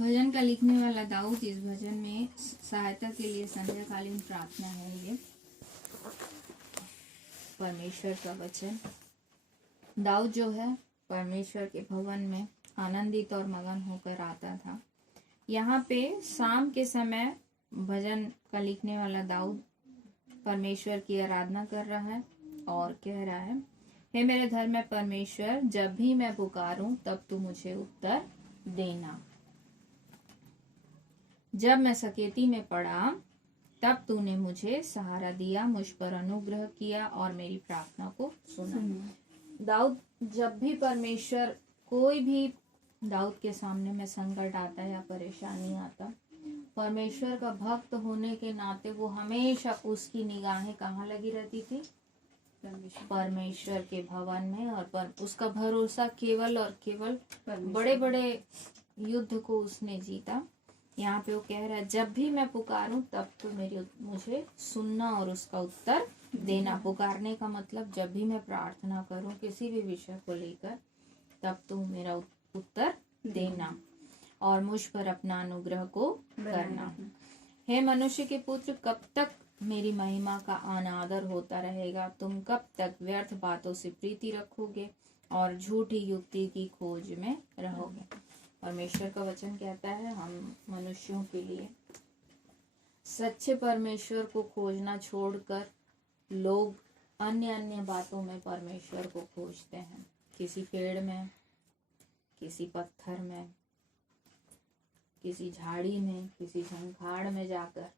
भजन का लिखने वाला दाऊद। इस भजन में सहायता के लिए संध्याकालीन प्रार्थना है। ये परमेश्वर का वचन। दाऊद जो है परमेश्वर के भवन में आनंदित और मगन होकर आता था। यहाँ पे शाम के समय भजन का लिखने वाला दाऊद परमेश्वर की आराधना कर रहा है और कह रहा है, हे मेरे धर्म परमेश्वर, जब भी मैं पुकारूं तब तू मुझे उत्तर देना। जब मैं सकेती में पड़ा तब तूने मुझे सहारा दिया, मुझ पर अनुग्रह किया और मेरी प्रार्थना को सुना। दाऊद जब भी परमेश्वर, कोई भी दाऊद के सामने में संकट आता या परेशानी आता, परमेश्वर का भक्त होने के नाते वो हमेशा उसकी निगाहें कहाँ लगी रहती थी? परमेश्वर के भवन में। और उसका भरोसा केवल और केवल बड़े बड़े युद्ध को उसने जीता। यहाँ पे वो कह रहा है, जब भी मैं पुकारूं तब तो मुझे सुनना और उसका उत्तर देना। पुकारने का मतलब जब भी मैं प्रार्थना करूं किसी भी विषय को लेकर, तब तो मेरा उत्तर देना और मुझ पर अपना अनुग्रह को करना। हे मनुष्य के पुत्र, कब तक मेरी महिमा का अनादर होता रहेगा? तुम कब तक व्यर्थ बातों से प्रीति रखोगे और झूठी युक्ति की खोज में रहोगे? परमेश्वर का वचन कहता है हम मनुष्यों के लिए सच्चे परमेश्वर को खोजना छोड़कर लोग अन्य अन्य बातों में परमेश्वर को खोजते हैं। किसी पेड़ में, किसी पत्थर में, किसी झाड़ी में, किसी झंखाड़ में जाकर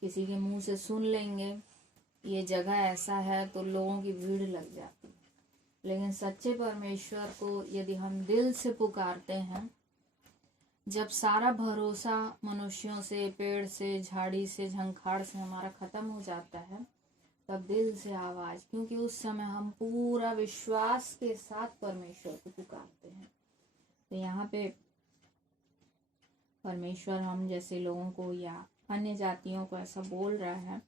किसी के मुंह से सुन लेंगे ये जगह ऐसा है तो लोगों की भीड़ लग जाती। लेकिन सच्चे परमेश्वर को यदि हम दिल से पुकारते हैं, जब सारा भरोसा मनुष्यों से, पेड़ से, झाड़ी से, झंखाड़ से हमारा खत्म हो जाता है, तब दिल से आवाज, क्योंकि उस समय हम पूरा विश्वास के साथ परमेश्वर को पुकारते हैं। तो यहाँ पे परमेश्वर हम जैसे लोगों को या अन्य जातियों को ऐसा बोल रहा है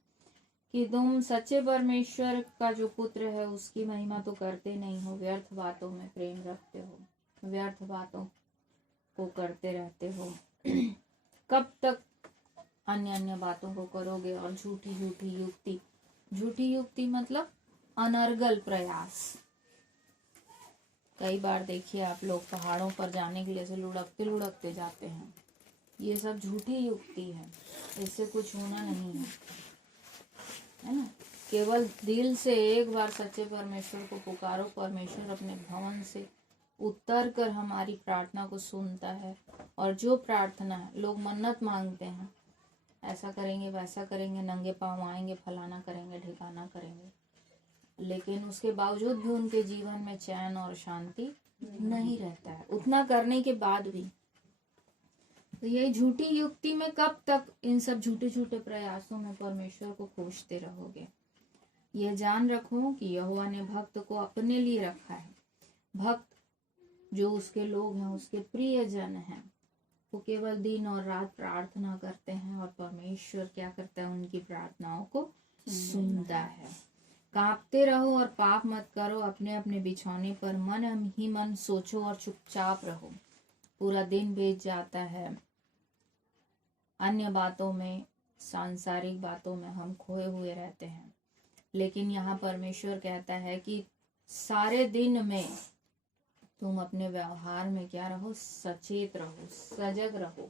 कि तुम सच्चे परमेश्वर का जो पुत्र है उसकी महिमा तो करते नहीं हो, व्यर्थ बातों में प्रेम रखते हो, व्यर्थ बातों को करते रहते हो। कब तक अन्य अन्य बातों को करोगे और झूठी झूठी युक्ति। झूठी युक्ति मतलब अनर्गल प्रयास। कई बार देखिए आप लोग पहाड़ों पर जाने के लिए ऐसे लुढ़कते लुढ़कते जाते हैं, ये सब झूठी युक्ति है, इससे कुछ होना नहीं है ना। केवल दिल से एक बार सच्चे परमेश्वर को पुकारो, परमेश्वर अपने भवन से उतर कर हमारी प्रार्थना को सुनता है। और जो प्रार्थना है, लोग मन्नत मांगते हैं, ऐसा करेंगे वैसा करेंगे, नंगे पांव आएंगे, फलाना करेंगे, ठिकाना करेंगे, लेकिन उसके बावजूद भी उनके जीवन में चैन और शांति नहीं रहता है, उतना करने के बाद भी। तो ये झूठी युक्ति में कब तक इन सब झूठे झूठे प्रयासों में परमेश्वर को खोजते रहोगे? यह जान रखो कि यहोवा ने भक्त को अपने लिए रखा है। भक्त जो उसके लोग हैं, उसके प्रिय जन हैं, वो केवल दिन और रात प्रार्थना करते हैं और परमेश्वर क्या करता है? उनकी प्रार्थनाओं को सुनता है। कांपते रहो और पाप मत करो, अपने अपने बिछौने पर मन ही मन सोचो और चुपचाप रहो। पूरा दिन बीत जाता है अन्य बातों में, सांसारिक बातों में हम खोए हुए रहते हैं, लेकिन यहाँ परमेश्वर कहता है कि सारे दिन में तुम अपने व्यवहार में क्या रहो? सचेत रहो, सजग रहो,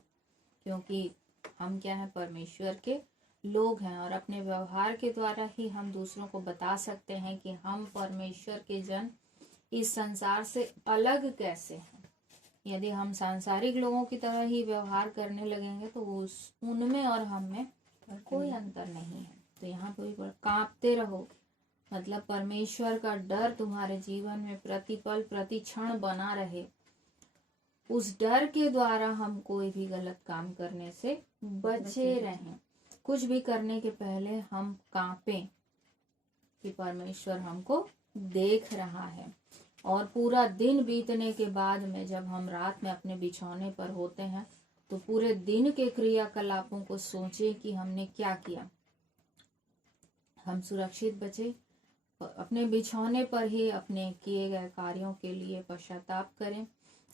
क्योंकि हम क्या है? परमेश्वर के लोग हैं और अपने व्यवहार के द्वारा ही हम दूसरों को बता सकते हैं कि हम परमेश्वर के जन इस संसार से अलग कैसे हैं। यदि हम सांसारिक लोगों की तरह ही व्यवहार करने लगेंगे तो उनमें और हम में कोई अंतर नहीं है। तो यहाँ पे कांपते रहो मतलब परमेश्वर का डर तुम्हारे जीवन में प्रतिपल प्रति क्षण बना रहे। उस डर के द्वारा हम कोई भी गलत काम करने से बचे रहें। कुछ भी करने के पहले हम कांपें कि परमेश्वर हमको देख रहा है। और पूरा दिन बीतने के बाद में जब हम रात में अपने बिछौने पर होते हैं तो पूरे दिन के क्रियाकलापों को सोचें कि हमने क्या किया, हम सुरक्षित बचे। अपने बिछौने पर ही अपने किए गए कार्यों के लिए पश्चाताप करें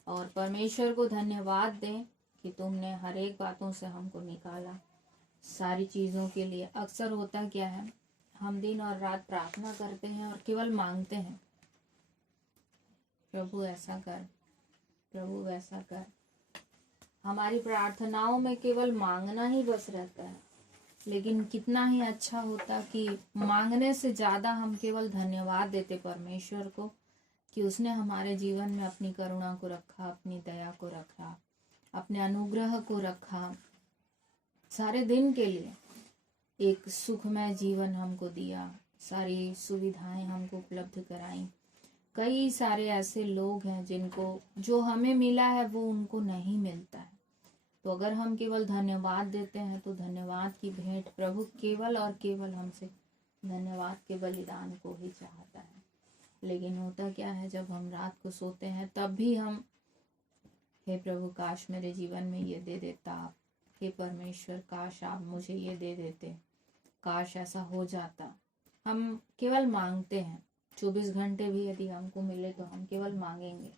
और परमेश्वर को धन्यवाद दें कि तुमने हर एक बातों से हमको निकाला, सारी चीज़ों के लिए। अक्सर होता क्या है, हम दिन और रात प्रार्थना करते हैं और केवल मांगते हैं, प्रभु ऐसा कर, प्रभु वैसा कर। हमारी प्रार्थनाओं में केवल मांगना ही बस रहता है, लेकिन कितना ही अच्छा होता कि मांगने से ज़्यादा हम केवल धन्यवाद देते परमेश्वर को कि उसने हमारे जीवन में अपनी करुणा को रखा, अपनी दया को रखा, अपने अनुग्रह को रखा, सारे दिन के लिए एक सुखमय जीवन हमको दिया, सारी सुविधाएं हमको उपलब्ध कराई। कई सारे ऐसे लोग हैं जिनको जो हमें मिला है वो उनको नहीं मिलता है। तो अगर हम केवल धन्यवाद देते हैं तो धन्यवाद की भेंट प्रभु केवल और केवल हमसे धन्यवाद के बलिदान को ही चाहता है। लेकिन होता क्या है, जब हम रात को सोते हैं तब भी हम, हे प्रभु काश मेरे जीवन में ये दे देता आप, हे परमेश्वर काश आप मुझे ये दे देते, काश ऐसा हो जाता। हम केवल मांगते हैं। 24 घंटे भी यदि हमको मिले तो हम केवल मांगेंगे।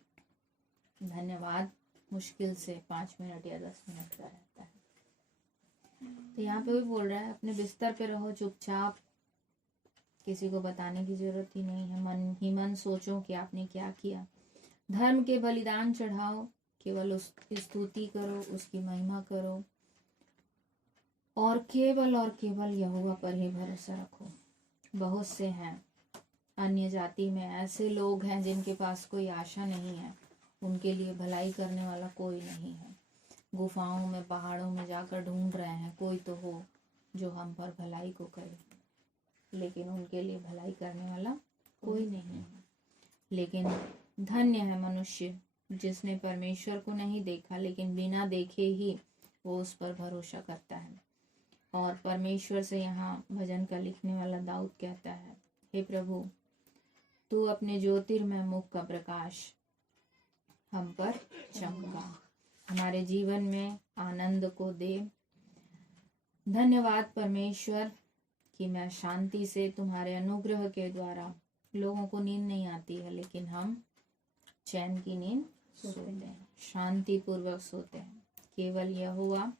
धन्यवाद मुश्किल से 5 मिनट या 10 मिनट का रहता है। तो यहाँ पे भी बोल रहा है अपने बिस्तर पे रहो चुपचाप, किसी को बताने की जरूरत ही नहीं है। मन ही मन सोचो कि आपने क्या किया। धर्म के बलिदान चढ़ाओ, केवल उसकी स्तुति करो, उसकी महिमा करो और केवल यहोवा पर ही भरोसा रखो। बहुत से हैं अन्य जाति में ऐसे लोग हैं जिनके पास कोई आशा नहीं है, उनके लिए भलाई करने वाला कोई नहीं है। गुफाओं में, पहाड़ों में जाकर ढूंढ रहे हैं कोई तो हो जो हम पर भलाई को करे, लेकिन उनके लिए भलाई करने वाला कोई नहीं है। लेकिन धन्य है मनुष्य जिसने परमेश्वर को नहीं देखा, लेकिन बिना देखे ही वो उस पर भरोसा करता है। और परमेश्वर से यहाँ भजन का लिखने वाला दाऊद कहता है, हे प्रभु तू अपने ज्योतिर्मय मुख का प्रकाश हम पर चमका, हमारे जीवन में आनंद को दे। धन्यवाद परमेश्वर कि मैं शांति से तुम्हारे अनुग्रह के द्वारा, लोगों को नींद नहीं आती है लेकिन हम चैन की नींद सोते हैं, शांति पूर्वक सोते हैं। केवल यहोवा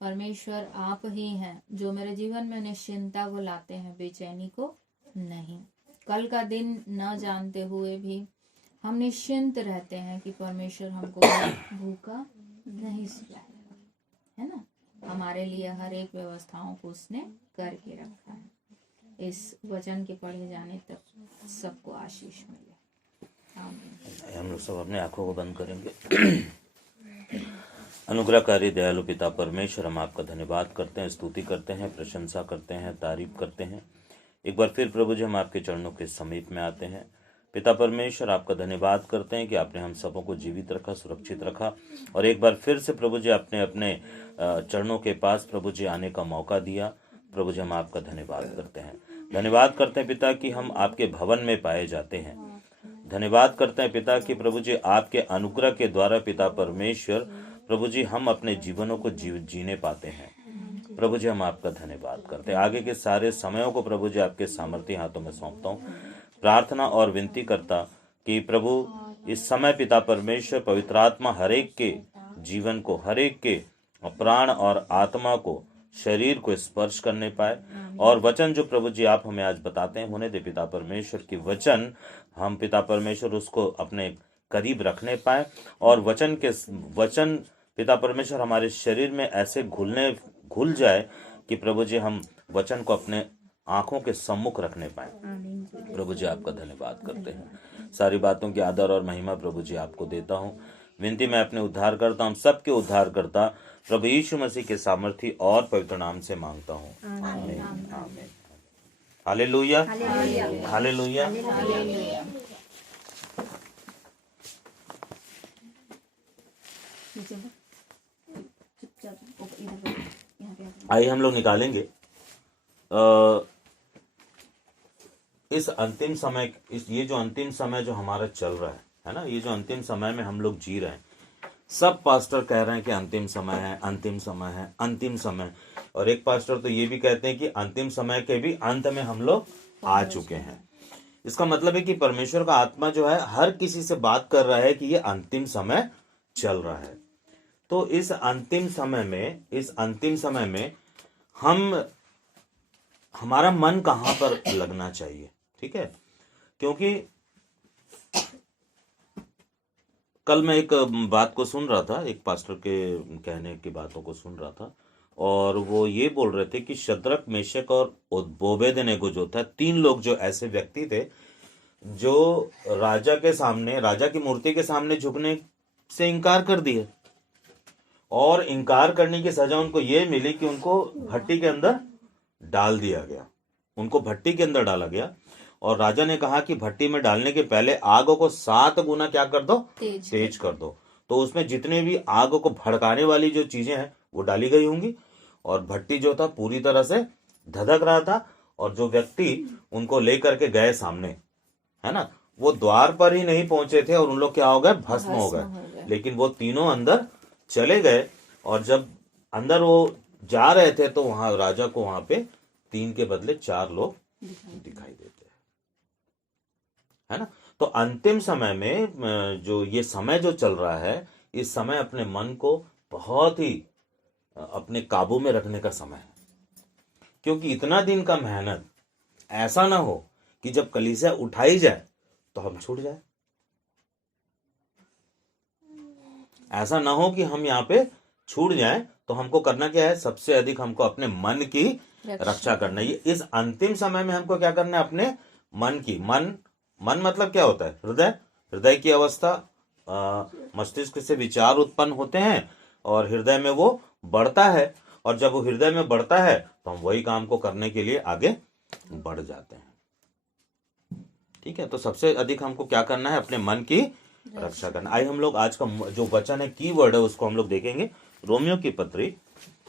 परमेश्वर आप ही हैं जो मेरे जीवन में निश्चिंता को लाते हैं, बेचैनी को नहीं। कल का दिन न जानते हुए भी हम निश्चिंत रहते हैं कि परमेश्वर हमको भूखा नहीं सुलाएगा, है ना। हमारे लिए हर एक व्यवस्थाओं को उसने करके रखा है। इस वचन के पढ़े जाने तक सबको आशीष मिले। आमीन। हम लोग सब अपने आंखों को बंद करेंगे। अनुग्रहकारी दयालु पिता परमेश्वर, हम आपका धन्यवाद करते हैं, स्तुति करते हैं, प्रशंसा करते हैं, तारीफ करते हैं। एक बार फिर प्रभु जी हम आपके चरणों के समीप में आते हैं। पिता परमेश्वर, आपका धन्यवाद करते हैं कि आपने हम सबों को जीवित रखा, सुरक्षित रखा, और एक बार फिर से प्रभु जी आपने अपने चरणों के पास प्रभु जी आने का मौका दिया। प्रभु जी हम आपका धन्यवाद करते हैं। धन्यवाद करते हैं पिता कि हम आपके भवन में पाए जाते हैं। धन्यवाद करते हैं पिता कि प्रभु जी आपके अनुग्रह के द्वारा पिता परमेश्वर प्रभु जी हम अपने जीवनों को जीने पाते हैं। प्रभु जी हम आपका धन्यवाद करते हैं। आगे के सारे समयों को प्रभु जी आपके सामर्थ्य हाथों में सौंपता हूँ। प्रार्थना और विनती करता कि प्रभु इस समय पिता परमेश्वर पवित्र आत्मा हरेक के जीवन को, हरेक के प्राण और आत्मा को, शरीर को स्पर्श करने पाए, और वचन जो प्रभु जी आप हमें आज बताते हैं होने दे पिता परमेश्वर की वचन हम पिता परमेश्वर उसको अपने करीब रखने पाए, और वचन पिता परमेश्वर हमारे शरीर में ऐसे घुल जाए कि प्रभु जी हम वचन को अपने आंखों के सम्मुख रखने पाए। प्रभु जी आपका धन्यवाद करते हैं। सारी बातों की आदर और महिमा प्रभु जी आपको देता हूँ। विनती मैं अपने उद्धार करता हूँ, सबके उद्धार करता प्रभु यीशु मसीह के सामर्थी और पवित्र नाम से मांगता हूँ, आमीन आमीन। Hallelujah hallelujah. आइए हम लोग निकालेंगे इस अंतिम समय, ये जो अंतिम समय जो हमारा चल रहा है ना, ये जो अंतिम समय में हम लोग जी रहे हैं। सब पास्टर कह रहे हैं कि अंतिम समय है, अंतिम समय है, अंतिम समय, और एक पास्टर तो ये भी कहते हैं कि अंतिम समय के भी अंत में हम लोग आ चुके हैं। इसका मतलब है कि परमेश्वर का आत्मा जो है हर किसी से बात कर रहा है कि ये अंतिम समय चल रहा है। तो इस अंतिम समय में हम हमारा मन कहाँ पर लगना चाहिए, ठीक है। क्योंकि कल मैं एक बात को सुन रहा था, एक पास्टर के कहने की बातों को सुन रहा था, और वो ये बोल रहे थे कि शद्रक, मेशक और ओबेदेनेगो जो था, 3 लोग जो ऐसे व्यक्ति थे जो राजा के सामने, राजा की मूर्ति के सामने झुकने से इनकार कर दिए, और इनकार करने की सजा उनको ये मिली कि उनको भट्टी के अंदर डाल दिया गया, उनको भट्टी के अंदर डाला गया। और राजा ने कहा कि भट्टी में डालने के पहले आग को 7 गुना क्या कर दो, तेज कर दो। तो उसमें जितने भी आग को भड़काने वाली जो चीजें हैं वो डाली गई होंगी, और भट्टी जो था पूरी तरह से धधक रहा था। और जो व्यक्ति उनको लेकर के गए सामने, है ना, वो द्वार पर ही नहीं पहुंचे थे और उन लोग क्या हो गए, भस्म हो गए। लेकिन वो तीनों अंदर चले गए, और जब अंदर वो जा रहे थे तो वहां राजा को वहां पे 3 के बदले 4 लोग दिखाई देते हैं, है ना। तो अंतिम समय में जो ये समय जो चल रहा है, इस समय अपने मन को बहुत ही अपने काबू में रखने का समय है। क्योंकि इतना दिन का मेहनत ऐसा ना हो कि जब कलीसिया उठाई जाए तो हम छूट जाए, ऐसा ना हो कि हम यहाँ पे छूट जाए। तो हमको करना क्या है, सबसे अधिक हमको अपने मन की रक्षा करना है। इस अंतिम समय में हमको क्या करना है, अपने मन की, मन मतलब क्या होता है, हृदय की अवस्था। मस्तिष्क से विचार उत्पन्न होते हैं और हृदय में वो बढ़ता है, और जब वो हृदय में बढ़ता है तो हम वही काम को करने के लिए आगे बढ़ जाते हैं, ठीक है। तो सबसे अधिक हमको क्या करना है, अपने मन की रक्षा करना। आइए हम लोग आज का जो वचन है, की वर्ड है, उसको हम लोग देखेंगे। रोमियो की पत्री,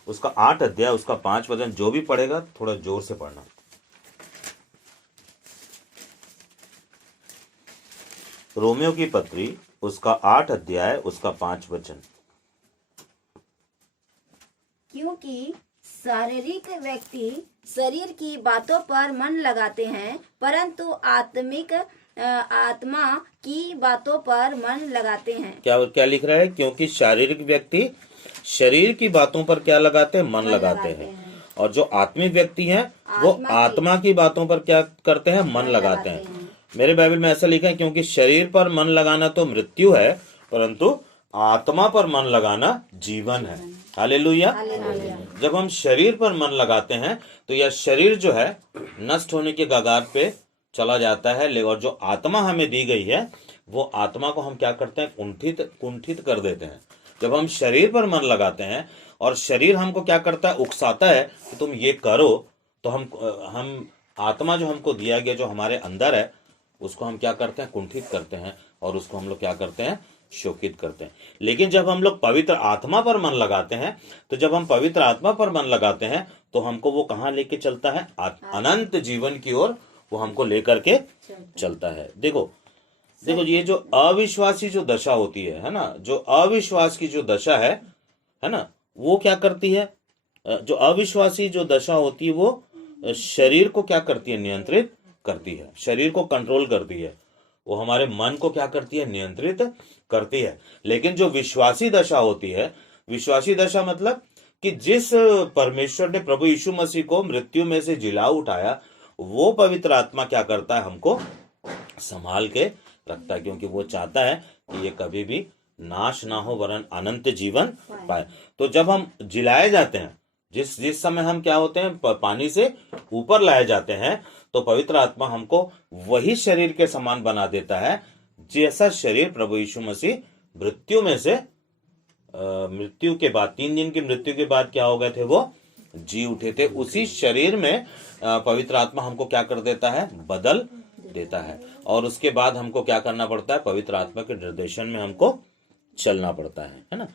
उसका 8 अध्याय, उसका 5 वचन। जो भी पढ़ेगा थोड़ा जोर से पढ़ना। रोमियो की पत्री, उसका 8 अध्याय, उसका 5 वचन। क्योंकि शारीरिक व्यक्ति शरीर की बातों पर मन लगाते हैं, परंतु आत्मा की बातों पर मन लगाते हैं। क्या लिख रहा है, क्योंकि शारीरिक व्यक्ति शरीर की बातों पर क्या लगाते हैं, मन लगाते हैं, और जो आत्मिक व्यक्ति हैं वो आत्मा की बातों पर क्या करते हैं, मन लगाते हैं। मेरे बाइबल में ऐसा लिखा है, क्योंकि शरीर पर मन लगाना तो मृत्यु है, परंतु आत्मा पर मन लगाना जीवन है। हालेलुया। जब हम शरीर पर मन लगाते हैं तो यह शरीर जो है नष्ट होने के कगार पे चला जाता है, और जो आत्मा हमें दी गई है वो आत्मा को हम क्या करते हैं, कुंठित कर देते हैं। जब हम शरीर पर मन लगाते हैं और शरीर हमको क्या करता है, उकसाता है कि तुम ये करो, तो हम आत्मा जो हमको दिया गया, जो हमारे अंदर है, उसको हम क्या करते हैं, कुंठित करते हैं, और उसको हम लोग क्या करते हैं, शोकित करते हैं। लेकिन जब हम लोग पवित्र आत्मा पर मन लगाते हैं, तो जब हम पवित्र आत्मा पर मन लगाते हैं तो हमको वो कहाँ लेके चलता है, अनंत जीवन की ओर वो हमको लेकर के चलता है। देखो ये जो अविश्वासी जो दशा होती है ना, जो अविश्वास की जो दशा है ना, वो क्या करती है, जो अविश्वासी जो दशा होती है वो शरीर को क्या करती है, नियंत्रित करती है, शरीर को कंट्रोल करती है, वो हमारे मन को क्या करती है, नियंत्रित करती है। लेकिन जो विश्वासी दशा होती है, विश्वासी दशा मतलब कि जिस परमेश्वर ने प्रभु यीशु मसीह को मृत्यु में से जिला उठाया, वो पवित्र आत्मा क्या करता है, हमको संभाल के रखता है, क्योंकि वो चाहता है कि ये कभी भी नाश ना हो वरन अनंत जीवन पाए। तो जब हम जिलाए जाते हैं, जिस समय हम क्या होते हैं, पानी से ऊपर लाए जाते हैं, तो पवित्र आत्मा हमको वही शरीर के समान बना देता है जैसा शरीर प्रभु यीशु मसीह मृत्यु के बाद 3 दिन की मृत्यु के बाद क्या हो गए थे, वो जी उठे थे। उसी शरीर में पवित्र आत्मा हमको क्या कर देता है, बदल देता है, और उसके बाद हमको क्या करना पड़ता है, पवित्र आत्मा के निर्देशन में हमको चलना पड़ता है ना।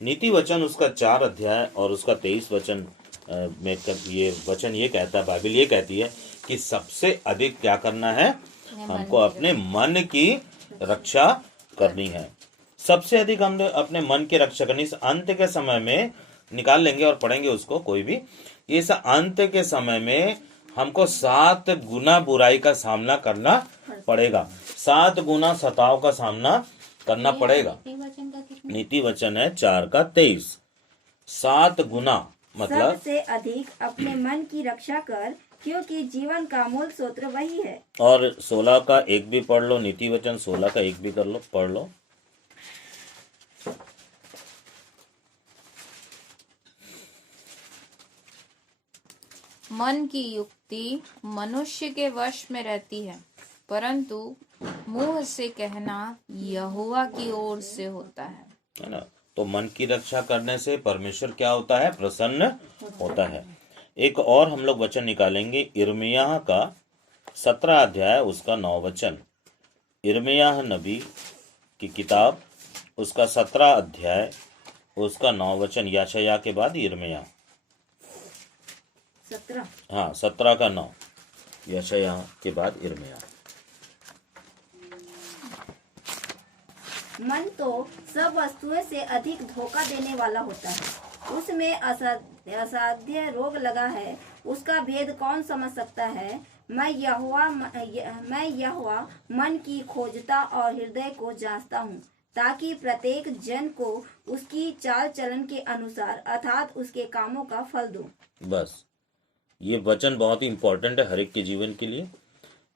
नीति वचन उसका 4 अध्याय और उसका 23 वचन में ये वचन ये कहता है, बाइबल ये कहती है कि सबसे अधिक क्या करना है, हमको अपने मन की रक्षा करनी है। सबसे अधिक हमने अपने मन की रक्षा करनी। इस अंत के समय में निकाल लेंगे और पढ़ेंगे उसको कोई भी। इस अंत के समय में हमको 7 गुना बुराई का सामना करना पड़ेगा, 7 गुना सताव का सामना करना पड़ेगा। वचन का कितना? नीति वचन है 4:23। 7 गुना मतलब सबसे अधिक अपने मन की रक्षा कर, क्योंकि जीवन का मूल सूत्र वही है। और 16 का 1 भी पढ़ लो। नीति वचन 16 का 1 भी कर लो, पढ़ लो। मन की युक्ति मनुष्य के वश में रहती है, परंतु मुंह से कहना यहोवा की ओर से होता है ना। तो मन की रक्षा करने से परमेश्वर क्या होता है? प्रसन्न होता है। एक और हम लोग वचन निकालेंगे, यिर्मयाह का 17 अध्याय उसका 9 वचन। यिर्मयाह नबी की किताब उसका 17 अध्याय उसका 9 वचन। यशायाह के बाद यिर्मयाह। 17। हाँ, 17 का 9, यशायाह के बाद यिर्मयाह। मन तो सब वस्तुओं से अधिक धोखा देने वाला होता है। उसमें असाध्य रोग लगा है, उसका भेद कौन समझ सकता है। मैं यहोवा मन की खोजता और हृदय को जांचता हूँ, ताकि प्रत्येक जन को उसकी चाल चलन के अनुसार अर्थात उसके कामों का फल दूं। बस ये वचन बहुत ही इंपॉर्टेंट है हर एक के जीवन के लिए,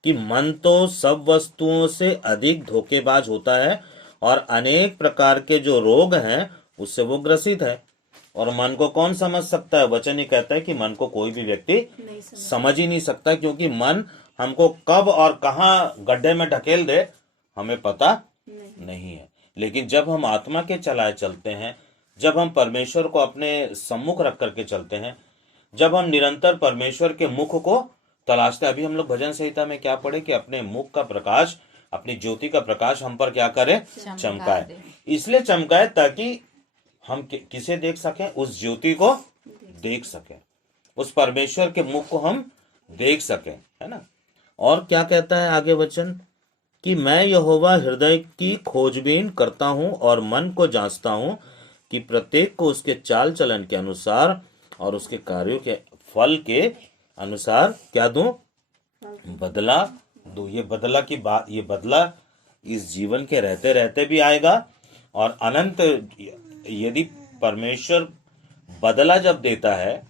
कि मन तो सब वस्तुओं से अधिक धोखेबाज होता है और अनेक प्रकार के जो रोग हैं उससे वो ग्रसित है। और मन को कौन समझ सकता है? वचन ही कहता है कि मन को कोई भी व्यक्ति समझ ही नहीं सकता, क्योंकि मन हमको कब और कहाँ गड्ढे में ढकेल दे हमें पता नहीं है। लेकिन जब हम आत्मा के चलाए चलते हैं, जब हम परमेश्वर को अपने सम्मुख रख करके चलते हैं, जब हम निरंतर परमेश्वर के मुख को तलाशते हैं। अभी हम लोग भजन संहिता में क्या पढ़े कि अपने मुख का प्रकाश, अपनी ज्योति का प्रकाश हम पर क्या करे? चमकाए। इसलिए चमकाए ताकि हम किसे देख सकें? उस ज्योति को देख सकें, उस परमेश्वर के मुख को हम देख सकें, है ना। और क्या कहता है आगे वचन? कि मैं यहोवा हृदय की खोजबीन करता हूं और मन को जांचता हूं, कि प्रत्येक को उसके चाल चलन के अनुसार और उसके कार्यों के फल के अनुसार क्या दूं? बदला दूं। ये बदला की बात, ये बदला इस जीवन के रहते रहते भी आएगा, और अनंत यदि परमेश्वर बदला जब देता है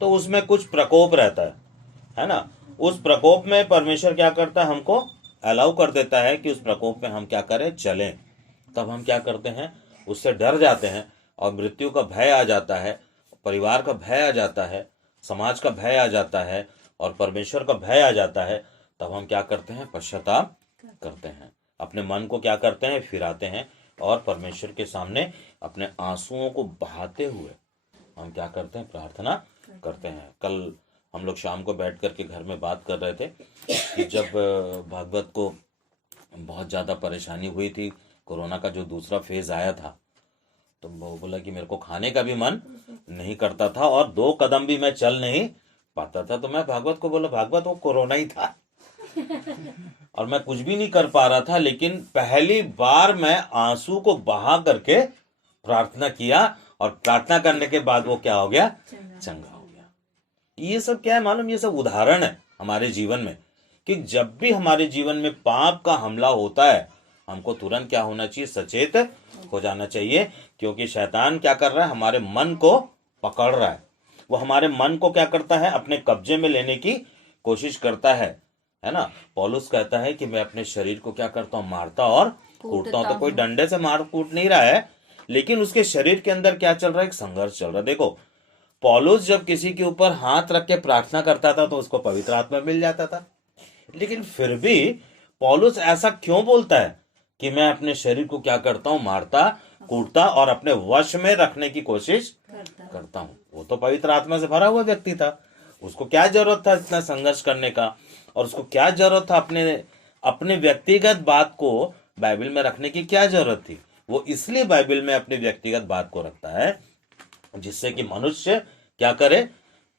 तो उसमें कुछ प्रकोप रहता है ना। उस प्रकोप में परमेश्वर क्या करता है? हमको अलाउ कर देता है कि उस प्रकोप में हम क्या करें? चलें। तब हम क्या करते हैं? उससे डर जाते हैं और मृत्यु का भय आ जाता है, परिवार का भय आ जाता है, समाज का भय आ जाता है और परमेश्वर का भय आ जाता है। तब हम क्या करते हैं? पश्चाताप करते हैं, अपने मन को क्या करते हैं? फिराते हैं और परमेश्वर के सामने अपने आंसुओं को बहाते हुए हम क्या करते हैं? प्रार्थना करते हैं। कल हम लोग शाम को बैठ करके घर में बात कर रहे थे कि जब भागवत को बहुत ज़्यादा परेशानी हुई थी, कोरोना का जो दूसरा फेज आया था, तो वो बोला कि मेरे को खाने का भी मन नहीं करता था और 2 कदम भी मैं चल नहीं पाता था। तो मैं भागवत को बोला, भागवत वो कोरोना ही था और मैं कुछ भी नहीं कर पा रहा था, लेकिन पहली बार मैं आंसू को बहा करके प्रार्थना किया और प्रार्थना करने के बाद वो क्या हो गया? चंगा हो गया। ये सब क्या है मालूम? ये सब उदाहरण है हमारे जीवन में कि जब भी हमारे जीवन में पाप का हमला होता है, हमको तुरंत क्या होना चाहिए? सचेत हो जाना चाहिए, क्योंकि शैतान क्या कर रहा है? हमारे मन को पकड़ रहा है। वो हमारे मन को क्या करता है? अपने कब्जे में लेने की कोशिश करता है ना। पौलुस कहता है कि मैं अपने शरीर को क्या करता हूँ? मारता और कूटता हूँ। तो कोई डंडे से मार कूट नहीं रहा है, लेकिन उसके शरीर के अंदर क्या चल रहा है? एक संघर्ष चल रहा है। देखो, पौलुस जब किसी के ऊपर हाथ रख के प्रार्थना करता था तो उसको पवित्र आत्मा मिल जाता था, लेकिन फिर भी पौलुस ऐसा क्यों बोलता है कि मैं अपने शरीर को क्या करता हूँ? मारता, कूटता और अपने वश में रखने की कोशिश करता हूँ। वो तो पवित्र आत्मा से भरा हुआ व्यक्ति था, उसको क्या जरूरत था इतना संघर्ष करने का, और उसको क्या जरूरत था अपने व्यक्तिगत बात को बाइबल में रखने की क्या जरूरत थी? वो इसलिए बाइबल में अपनी व्यक्तिगत बात को रखता है जिससे कि मनुष्य क्या करे?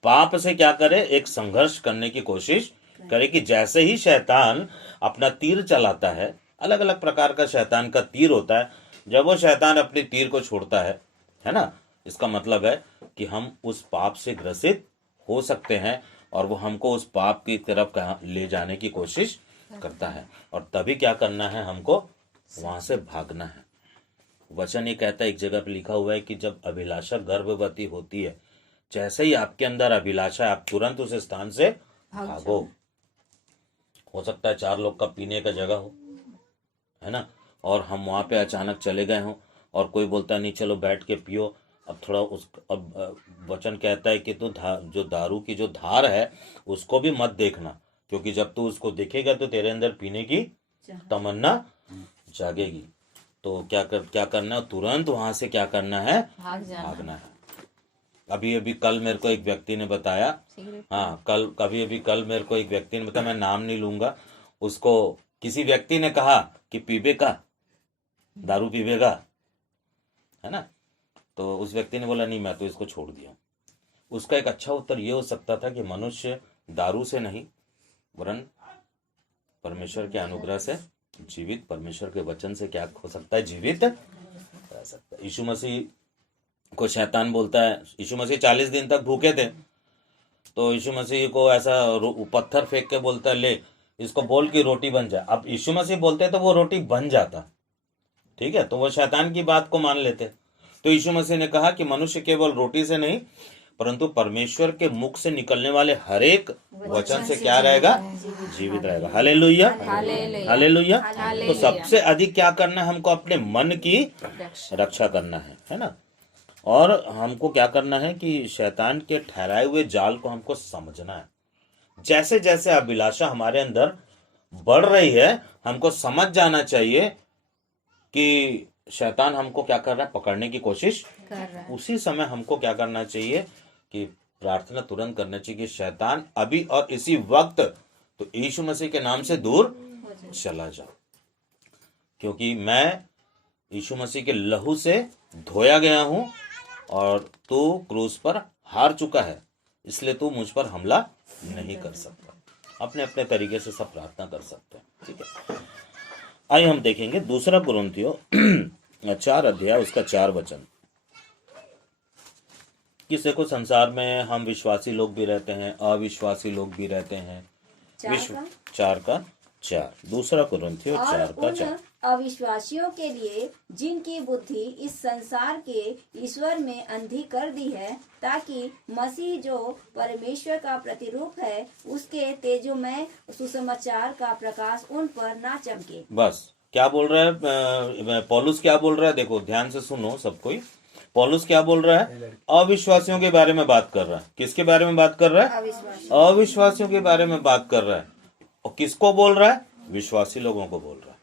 पाप से क्या करे? एक संघर्ष करने की कोशिश करे। कि जैसे ही शैतान अपना तीर चलाता है, अलग अलग प्रकार का शैतान का तीर होता है, जब वो शैतान अपने तीर को छोड़ता है ना, इसका मतलब है कि हम उस पाप से ग्रसित हो सकते हैं और वो हमको उस पाप की तरफ ले जाने की कोशिश करता है। और तभी क्या करना है? हमको वहां से भागना है। वचन ये कहता है, एक जगह पे लिखा हुआ है कि जब अभिलाषा गर्भवती होती है, जैसे ही आपके अंदर अभिलाषा है, आप तुरंत उस स्थान से भागो। हो सकता है 4 लोग का पीने का जगह हो, है ना, और हम वहां पे अचानक चले गए हों और कोई बोलता नहीं चलो बैठ के पियो। अब थोड़ा अब वचन कहता है कि तू जो दारू की जो धार है उसको भी मत देखना, क्योंकि जब तू उसको देखेगा तो तेरे अंदर पीने की तमन्ना जागेगी। तो क्या करना है, तुरंत वहां से क्या करना है, भागना है। अभी कल मेरे को एक व्यक्ति ने बताया, हाँ कल मेरे को एक व्यक्ति ने बताया, मैं नाम नहीं लूंगा, उसको किसी व्यक्ति ने कहा कि पीबे का, दारू पीबे का, है ना, तो उस व्यक्ति ने बोला नहीं मैं तो इसको छोड़ दिया। उसका एक अच्छा उत्तर ये हो सकता था कि मनुष्य दारू से नहीं वरन परमेश्वर के अनुग्रह से जीवित, परमेश्वर के वचन से क्या हो सकता है, जीवित रह सकता है। यीशु मसीह को शैतान बोलता है, यीशु मसीह 40 दिन तक भूखे थे, तो यीशु मसीह को ऐसा पत्थर फेंक के बोलता है ले इसको बोल कि रोटी बन जाए। अब यीशु मसीह बोलते तो वो रोटी बन जाता, ठीक है, तो वो शैतान की बात को मान लेते। तो यीशु मसीह ने कहा कि मनुष्य केवल रोटी से नहीं परंतु परमेश्वर के मुख से निकलने वाले हर एक वचन से क्या रहेगा, जीवित रहेगा। Hallelujah, hallelujah. तो सबसे अधिक क्या करना है, हमको अपने मन की रक्षा करना है ना, और हमको क्या करना है कि शैतान के ठहराए हुए जाल को हमको समझना है। जैसे जैसे अभिलाषा हमारे अंदर बढ़ रही है, हमको समझ जाना चाहिए कि शैतान हमको क्या कर रहा है, पकड़ने की कोशिश कर रहा है। उसी समय हमको क्या करना चाहिए कि प्रार्थना तुरंत करना चाहिए कि शैतान अभी और इसी वक्त तो यीशु मसीह के नाम से दूर चला जा, क्योंकि मैं यीशु मसीह के लहू से धोया गया हूं और तू क्रूस पर हार चुका है, इसलिए तू मुझ पर हमला नहीं कर सकता। अपने अपने तरीके से सब प्रार्थना कर सकते हैं, ठीक है। आइए हम देखेंगे 2 कुरिन्थियों 4 अध्याय उसका 4 वचन। किसी को संसार में हम विश्वासी लोग भी रहते हैं, अविश्वासी लोग भी रहते हैं। 4 का 4 2 कुरिन्थियों 4 का 4। अविश्वासियों के लिए जिनकी बुद्धि इस संसार के ईश्वर में अंधी कर दी है, ताकि मसीह जो परमेश्वर का प्रतिरूप है उसके तेजोमय सुसमाचार का प्रकाश उन पर ना चमके। बस क्या बोल रहा है पौलुस, क्या बोल रहा है, देखो ध्यान से सुनो सब कोई। पौलुस क्या बोल रहा है, अविश्वासियों के बारे में बात कर रहा है। किसके बारे में बात कर रहा है, अविश्वासियों के बारे में बात कर रहा है। और किसको बोल रहा है, विश्वासी लोगों को बोल रहा है।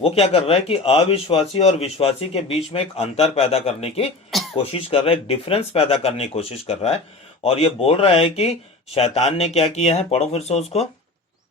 वो क्या कर रहा है कि अविश्वासी और विश्वासी के बीच में एक अंतर पैदा करने की कोशिश कर रहा है, एक डिफरेंस पैदा करने की कोशिश कर रहा है। और ये बोल रहा है कि शैतान ने क्या किया है, पढ़ो फिर से उसको।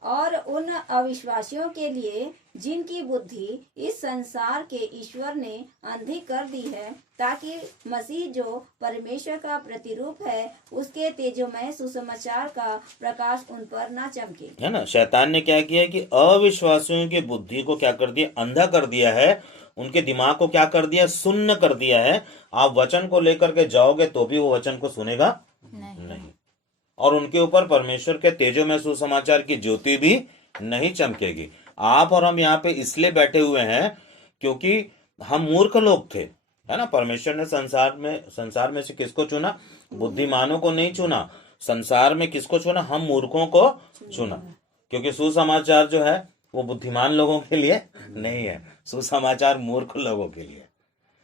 और उन अविश्वासियों के लिए जिनकी बुद्धि इस संसार के ईश्वर ने अंधी कर दी है, ताकि मसीह जो परमेश्वर का प्रतिरूप है उसके तेजोमय सुसमाचार का प्रकाश उन पर ना चमके। है ना, शैतान ने क्या किया कि अविश्वासियों की बुद्धि को क्या कर दिया, अंधा कर दिया है। उनके दिमाग को क्या कर दिया, सुन्न कर दिया है। आप वचन को लेकर के जाओगे तो भी वो वचन को सुनेगा नहीं। और उनके ऊपर परमेश्वर के तेजोमय सुसमाचार की ज्योति भी नहीं चमकेगी। आप और हम यहाँ पे इसलिए बैठे हुए हैं क्योंकि हम मूर्ख लोग थे, है ना। परमेश्वर ने संसार में से किसको चुना, बुद्धिमानों को नहीं चुना। संसार में किसको चुना, हम मूर्खों को चुना। क्योंकि सुसमाचार जो है वो बुद्धिमान लोगों के लिए नहीं है, सुसमाचार मूर्ख लोगों के लिए।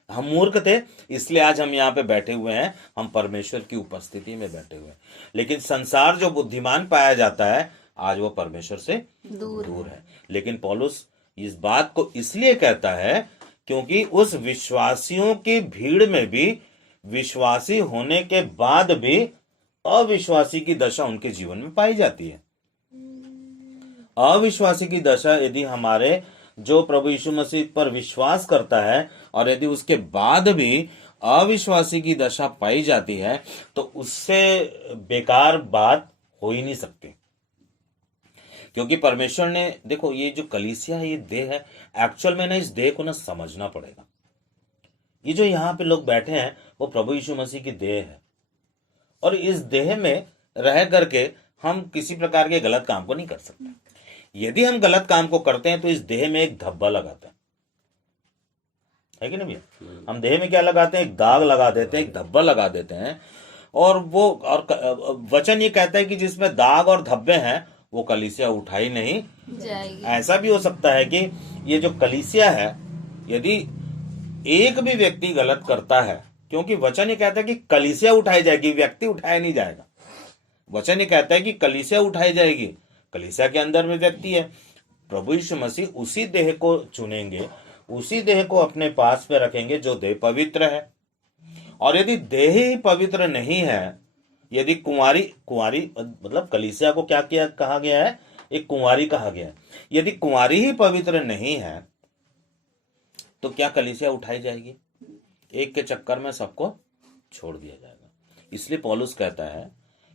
हम मूर्ख थे इसलिए आज हम यहाँ पे बैठे हुए हैं, हम परमेश्वर की उपस्थिति में बैठे हुए हैं। लेकिन संसार जो बुद्धिमान पाया जाता है आज वो परमेश्वर से दूर है। लेकिन पौलुस इस बात को इसलिए कहता है क्योंकि उस विश्वासियों की भीड़ में भी विश्वासी होने के बाद भी अविश्वासी की दशा उनके जीवन में पाई जाती है। अविश्वासी की दशा यदि हमारे जो प्रभु यीशु मसीह पर विश्वास करता है और यदि उसके बाद भी अविश्वासी की दशा पाई जाती है तो उससे बेकार बात हो ही नहीं सकती। क्योंकि परमेश्वर ने, देखो ये जो कलीसिया है ये देह है, एक्चुअल में ना इस देह को ना समझना पड़ेगा। ये जो यहाँ पे लोग बैठे हैं वो प्रभु यीशु मसीह की देह है और इस देह में रह करके हम किसी प्रकार के गलत काम को नहीं कर सकते। यदि हम गलत काम को करते हैं तो इस देह में एक धब्बा लगाता है। है कि नहीं भैया? हम देह में क्या लगाते हैं? एक दाग लगा देते हैं, एक धब्बा लगा देते हैं, और वो वचन ये कहता है कि जिसमें दाग और धब्बे हैं वो कलीसिया उठाई नहीं जाएगी। ऐसा भी हो सकता है कि ये जो कलीसिया है, यदि एक भी व्यक्ति गलत करता है, क्योंकि वचन ये कहता है कि कलीसिया उठाई जाएगी, व्यक्ति उठाया नहीं जाएगा। वचन ये कहता है कि कलीसिया उठाई जाएगी, कलीसिया के अंदर में व्यक्ति है। प्रभु यीशु मसीह उसी देह को चुनेंगे, उसी देह को अपने पास में रखेंगे जो देह पवित्र है। और यदि देह ही पवित्र नहीं है, यदि कुंवारी मतलब कलीसिया को क्या किया कहा गया है? एक कुंवारी कहा गया है। यदि कुंवारी ही पवित्र नहीं है तो क्या कलीसिया उठाई जाएगी? एक के चक्कर में सबको छोड़ दिया जाएगा। इसलिए पौलुस कहता है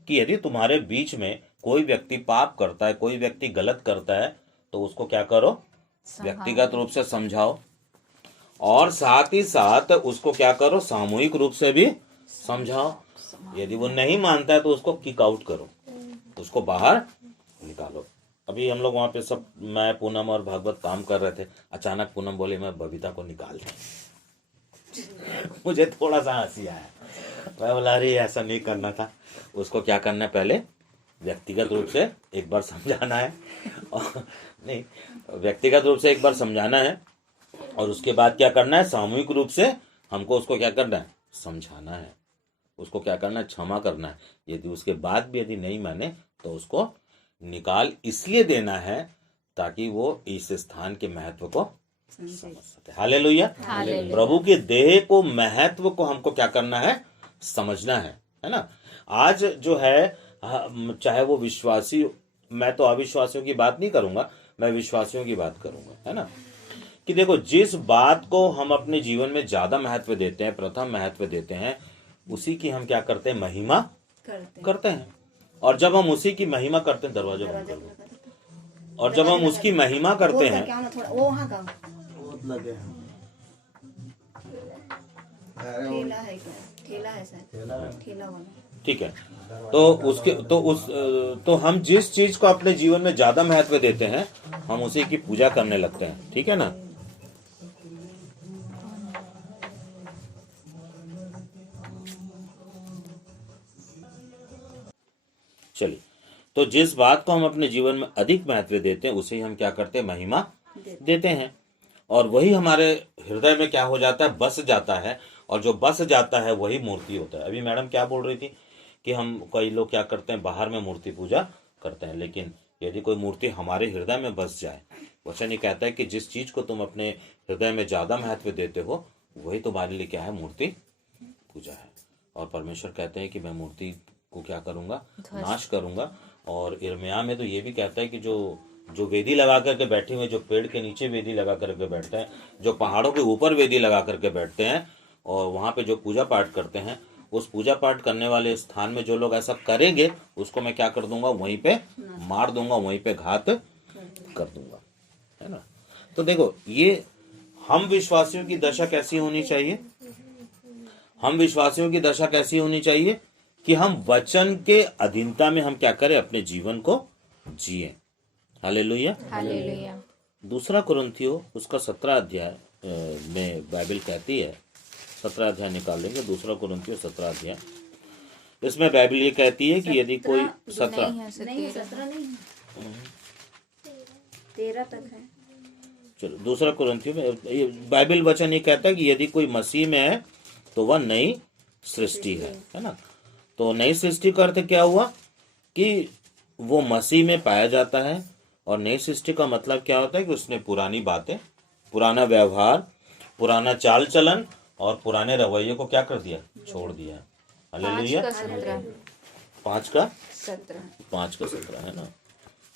कि यदि तुम्हारे बीच में कोई व्यक्ति पाप करता है, कोई व्यक्ति गलत करता है, तो उसको क्या करो? व्यक्तिगत रूप से समझाओ, और साथ ही साथ उसको क्या करो? सामूहिक रूप से भी समझाओ। यदि वो नहीं मानता है तो उसको किक आउट करो, उसको बाहर निकालो। अभी हम लोग वहां पे सब, मैं पूनम और भागवत काम कर रहे थे, अचानक पूनम बोली मैं बबीता को निकाल दूं। मुझे थोड़ा सा हंसी आया, मैं बोला अरे ऐसा नहीं करना था। उसको क्या करना है? पहले व्यक्तिगत रूप से एक बार समझाना है, और नहीं, व्यक्तिगत रूप से एक बार समझाना है, और उसके बाद क्या करना है? सामूहिक रूप से हमको उसको क्या करना है? समझाना है। उसको क्या करना है? क्षमा करना है। यदि उसके बाद भी यदि नहीं माने तो उसको निकाल इसलिए देना है ताकि वो इस स्थान के महत्व को समझ सके। हालेलुया। प्रभु के देह को, महत्व को हमको क्या करना है? समझना है ना। आज जो है, चाहे वो विश्वासी, मैं तो अविश्वासियों की बात नहीं करूंगा, मैं विश्वासियों की बात करूंगा, है ना, कि देखो जिस बात को हम अपने जीवन में ज्यादा महत्व देते हैं, प्रथम महत्व देते हैं, उसी की हम क्या करते हैं? महिमा करते हैं। और जब हम उसी की महिमा करते हैं, दरवाजा बंद कर दो, और जब हम उसकी महिमा करते हैं, ठीक है, तो हम जिस चीज को अपने जीवन में ज्यादा महत्व देते हैं, हम उसी की पूजा करने लगते हैं। ठीक है ना। चलिए, तो जिस बात को हम अपने जीवन में अधिक महत्व देते हैं, उसे हम क्या करते हैं? महिमा देते हैं, और वही हमारे हृदय में क्या हो जाता है? बस जाता है, और जो बस जाता है वही मूर्ति होता है। अभी मैडम क्या बोल रही थी कि हम, कई लोग क्या करते हैं? बाहर में मूर्ति पूजा करते हैं, लेकिन यदि कोई मूर्ति हमारे हृदय में बस जाए, वचन ये कहता है कि जिस चीज को तुम अपने हृदय में ज्यादा महत्व देते हो, वही तुम्हारे लिए क्या है? मूर्ति पूजा है। और परमेश्वर कहते हैं कि मैं मूर्ति को क्या करूंगा? नाश करूंगा। और यिर्मयाह में तो ये भी कहता है कि जो वेदी लगा करके बैठे हुए, जो पेड़ के नीचे वेदी लगा करके बैठते हैं, जो पहाड़ों के ऊपर वेदी लगा करके बैठते हैं, और वहां पे जो पूजा पाठ करते हैं, उस पूजा पाठ करने वाले स्थान में जो लोग ऐसा करेंगे, उसको मैं क्या कर दूंगा? वहीं पे मार दूंगा, वहीं पे घात कर दूंगा, है ना। तो देखो, ये हम विश्वासियों की दशा कैसी होनी चाहिए? हम विश्वासियों की दशा कैसी होनी चाहिए? कि हम वचन के अधीनता में हम क्या करें? अपने जीवन को जिए। हालेलुया। हालेलुया। दूसरा कुरिन्थियों उसका 17 अध्याय में बाइबल कहती है, 17 अध्याय निकाल लेंगे, दूसरा कुरिन्थियों 17 अध्याय, इसमें बाइबल ये कहती है कि यदि कोई 17 13 तक है। चलो, दूसरा कुरिन्थियों में बाइबल वचन ये कहता है कि यदि कोई मसीह में है तो वह नई सृष्टि है ना। तो नई सृष्टि का अर्थ क्या हुआ? कि वो मसीह में पाया जाता है। और नई सृष्टि का मतलब क्या होता है? कि उसने पुरानी बातें, पुराना व्यवहार, पुराना चाल चलन और पुराने रवैये को क्या कर दिया? छोड़ दिया। हालेलुया। 5 का 17 है ना।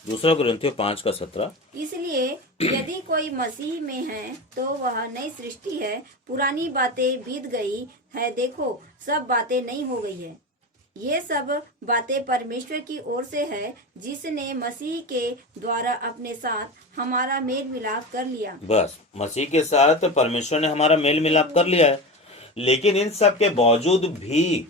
दूसरा कुरिन्थियों 5 का 17। इसलिए यदि कोई मसीह में है तो वह नई सृष्टि है, पुरानी बातें बीत गई है, देखो सब बातें नई हो गई है। ये सब बातें परमेश्वर की ओर से है, जिसने मसीह के द्वारा अपने साथ हमारा मेल मिलाप कर लिया। बस, मसीह के साथ परमेश्वर ने हमारा मेल मिलाप कर लिया है। लेकिन इन सब के बावजूद भी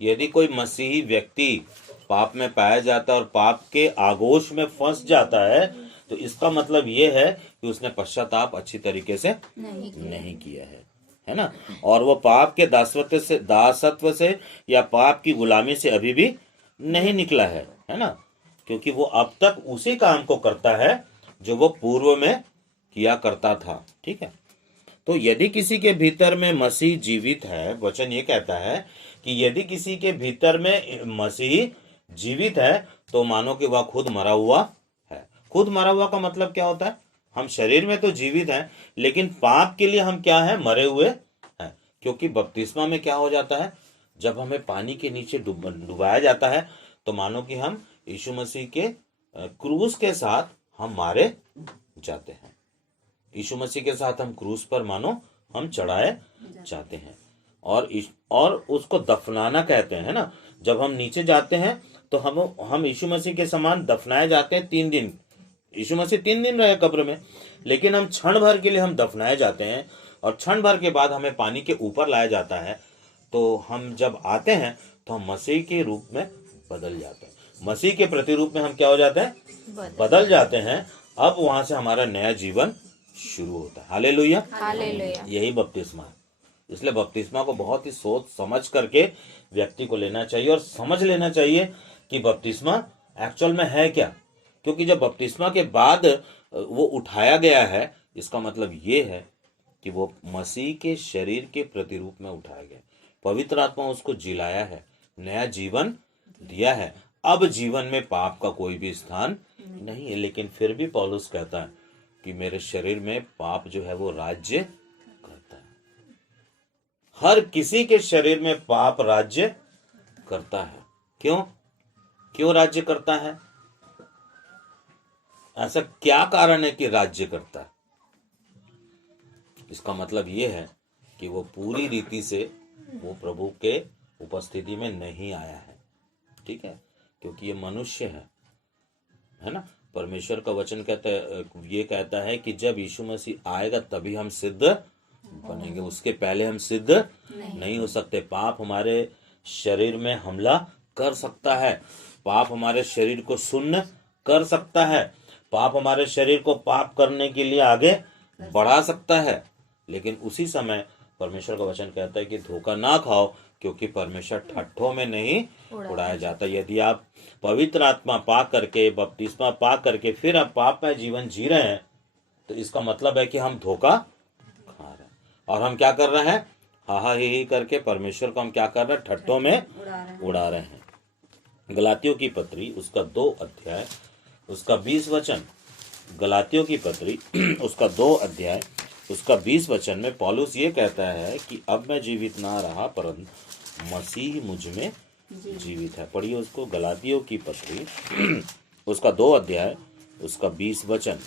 यदि कोई मसीही व्यक्ति पाप में पाया जाता है और पाप के आगोश में फंस जाता है, तो इसका मतलब ये है कि उसने पश्चाताप अच्छी तरीके से नहीं किया है। है ना, और वो पाप के दासत्व से या पाप की गुलामी से अभी भी नहीं निकला है ना, क्योंकि वो अब तक उसी काम को करता है जो वो पूर्व में किया करता था। ठीक है, तो यदि किसी के भीतर में मसीह जीवित है, वचन ये कहता है कि यदि किसी के भीतर में मसीह जीवित है तो मानो कि वह खुद मरा हुआ है। खुद मरा हुआ का मतलब क्या होता है? हम शरीर में तो जीवित हैं, लेकिन पाप के लिए हम क्या है? मरे हुए हैं। क्योंकि बपतिस्मा में क्या हो जाता है? जब हमें पानी के नीचे डुबाया जाता है तो मानो कि हम यीशु मसीह के क्रूस के साथ हम मारे जाते हैं। यीशु मसीह के साथ हम क्रूस पर मानो हम चढ़ाए जाते हैं, और उसको दफनाना कहते हैं ना। जब हम नीचे जाते हैं तो हम यीशु मसीह के समान दफनाए जाते हैं 3 दिन। यीशु मसीह 3 दिन रहे कब्र में, लेकिन हम क्षण भर के लिए हम दफनाए जाते हैं, और क्षण भर के बाद हमें पानी के ऊपर लाया जाता है। तो हम जब आते हैं तो हम मसीह के रूप में बदल जाते हैं। मसीह के प्रतिरूप में हम क्या हो जाते हैं? बदल जाते हैं। अब वहां से हमारा नया जीवन शुरू होता है। Hallelujah, hallelujah. यही बपतिस्मा है। इसलिए बपतिस्मा को बहुत ही सोच समझ करके व्यक्ति को लेना चाहिए, और समझ लेना चाहिए कि बपतिस्मा एक्चुअल में है क्या। क्योंकि जब बपतिस्मा के बाद वो उठाया गया है, इसका मतलब ये है कि वो मसीह के शरीर के प्रतिरूप में उठाया गया। पवित्र आत्मा उसको जिलाया है, नया जीवन दिया है। अब जीवन में पाप का कोई भी स्थान नहीं है। लेकिन फिर भी पौलुस कहता है कि मेरे शरीर में पाप जो है वो राज्य करता है। हर किसी के शरीर में पाप राज्य करता है। क्यों राज्य करता है? ऐसा क्या कारण है कि राज्य करता है? इसका मतलब ये है कि वो पूरी रीति से वो प्रभु के उपस्थिति में नहीं आया है। ठीक है, क्योंकि ये मनुष्य है ना। परमेश्वर का वचन ये कहता है कि जब यीशु मसीह आएगा तभी हम सिद्ध बनेंगे, उसके पहले हम सिद्ध नहीं हो सकते। पाप हमारे शरीर में हमला कर सकता है, पाप हमारे शरीर को सुन्न कर सकता है, पाप हमारे शरीर को पाप करने के लिए आगे बढ़ा सकता है। लेकिन उसी समय परमेश्वर का वचन कहता है कि धोखा ना खाओ, क्योंकि परमेश्वर ठट्ठों में नहीं उड़ाया जाता। यदि आप पवित्र आत्मा पा करके, बपतिस्मा पा करके फिर आप पाप में जीवन जी रहे हैं, तो इसका मतलब है कि हम धोखा खा रहे हैं। और हम क्या कर रहे हैं? हा ही करके परमेश्वर को हम क्या कर रहे हैं? ठट्ठों में उड़ा रहे हैं। गलातियों की पत्री उसका 2 अध्याय उसका 20 वचन, गलातियों की पत्री उसका 2 अध्याय उसका 20 वचन में पौलुस ये कहता है कि अब मैं जीवित ना रहा परंतु मसीह मुझ में जीवित है। पढ़िए उसको, गलातियों की पत्री उसका 2 अध्याय उसका 20 वचन।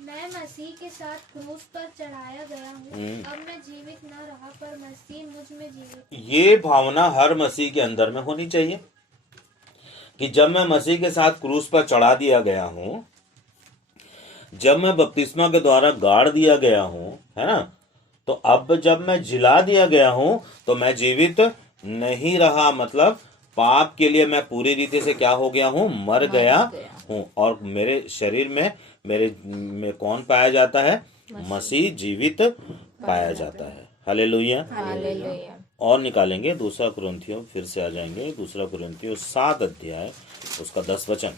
मैं मसीह के साथ क्रूस पर चढ़ाया गया हूँ, अब मैं जीवित न रहा पर मसीह मुझ में जीवित। ये भावना हर मसीह के अंदर में होनी चाहिए कि जब मैं मसीह के साथ क्रूस पर चढ़ा दिया गया हूँ, जब मैं बपतिस्मा के द्वारा गाड़ दिया गया हूँ, है ना, तो अब जब मैं जिला दिया गया हूँ तो मैं जीवित नहीं रहा। मतलब पाप के लिए मैं पूरी रीति से क्या हो गया हूँ? मर गया हूँ। और मेरे शरीर में मेरे में कौन पाया जाता है? मसीह जीवित पाया जाता है। Hallelujah, hallelujah. और निकालेंगे 2 कुरिन्थियों, फिर से आ जाएंगे 2 कुरिन्थियों 7 अध्याय उसका 10 वचन।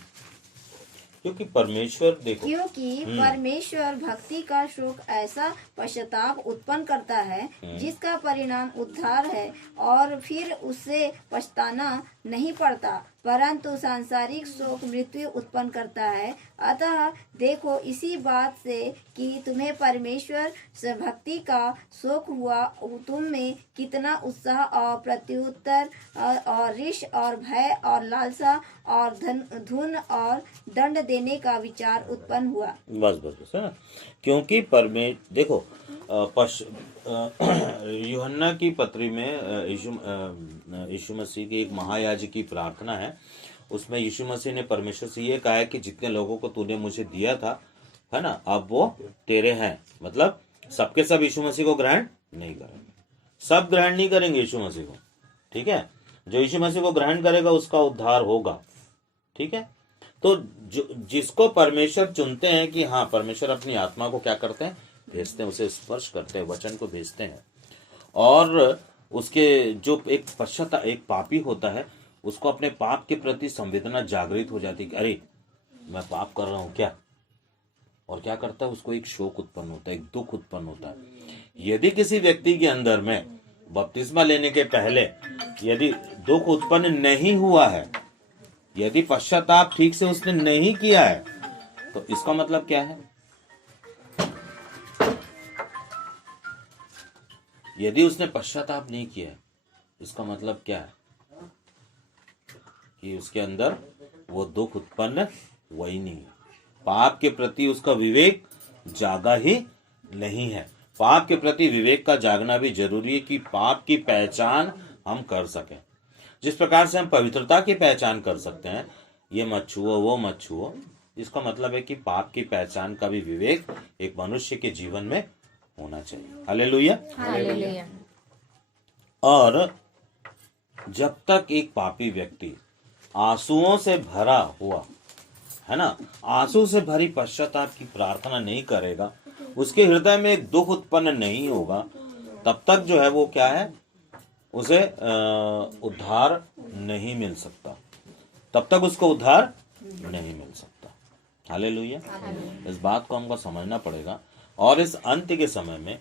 क्योंकि परमेश्वर देखो, क्योंकि परमेश्वर भक्ति का शोक ऐसा पश्चाताप उत्पन्न करता है जिसका परिणाम उद्धार है, और फिर उससे पछताना नहीं पड़ता, परंतु सांसारिक शोक मृत्यु उत्पन्न करता है। अतः देखो इसी बात से कि तुम्हें परमेश्वर से भक्ति का शोक हुआ, तुम में कितना उत्साह और प्रत्युत्तर और ऋष और भय और लालसा और धुन और दंड देने का विचार उत्पन्न हुआ। बस है ना। क्योंकि देखो यूहन्ना की पत्री में यीशु मसीह की एक महायाजक की प्रार्थना है। उसमें यीशु मसीह ने परमेश्वर से ये कहा है कि जितने लोगों को तूने मुझे दिया था, है ना, अब वो तेरे हैं। मतलब सबके सब यीशु मसीह को ग्रहण नहीं करेंगे, सब ग्रहण नहीं करेंगे यीशु मसीह को। ठीक है, जो यीशु मसीह को ग्रहण करेगा उसका उद्धार होगा। ठीक है, तो जिसको परमेश्वर चुनते हैं कि हाँ परमेश्वर अपनी आत्मा को क्या करते हैं? भेजते हैं, उसे स्पर्श करते हैं, वचन को भेजते हैं, और उसके जो एक पापी होता है, उसको अपने पाप के प्रति संवेदना जागृत हो जाती है कि अरे मैं पाप कर रहा हूं क्या, और क्या करता है, उसको एक शोक उत्पन्न होता है, एक दुख उत्पन्न होता है। यदि किसी व्यक्ति के अंदर में बपतिस्मा लेने के पहले यदि दुख उत्पन्न नहीं हुआ है, यदि पश्चाताप ठीक से उसने नहीं किया है, तो इसका मतलब क्या है? यदि उसने पश्चाताप नहीं किया है, इसका मतलब क्या है? कि उसके अंदर वो दुख उत्पन्न हुआ ही नहीं है, पाप के प्रति उसका विवेक जागा ही नहीं है। पाप के प्रति विवेक का जागना भी जरूरी है कि पाप की पहचान हम कर सकें। जिस प्रकार से हम पवित्रता की पहचान कर सकते हैं, ये मत छुओ वो मत छुओ, इसका मतलब है कि पाप की पहचान का भी विवेक एक मनुष्य के जीवन में होना चाहिए। हालेलुया। हालेलुया। और जब तक एक पापी व्यक्ति आंसुओं से भरा हुआ है ना, आंसू से भरी पश्चाताप की प्रार्थना नहीं करेगा, उसके हृदय में एक दुख उत्पन्न नहीं होगा, तब तक जो है वो क्या है, उसे उद्धार नहीं मिल सकता, तब तक उसको उद्धार नहीं मिल सकता। हालेलुया। इस बात को हमको समझना पड़ेगा। और इस अंत्य के समय में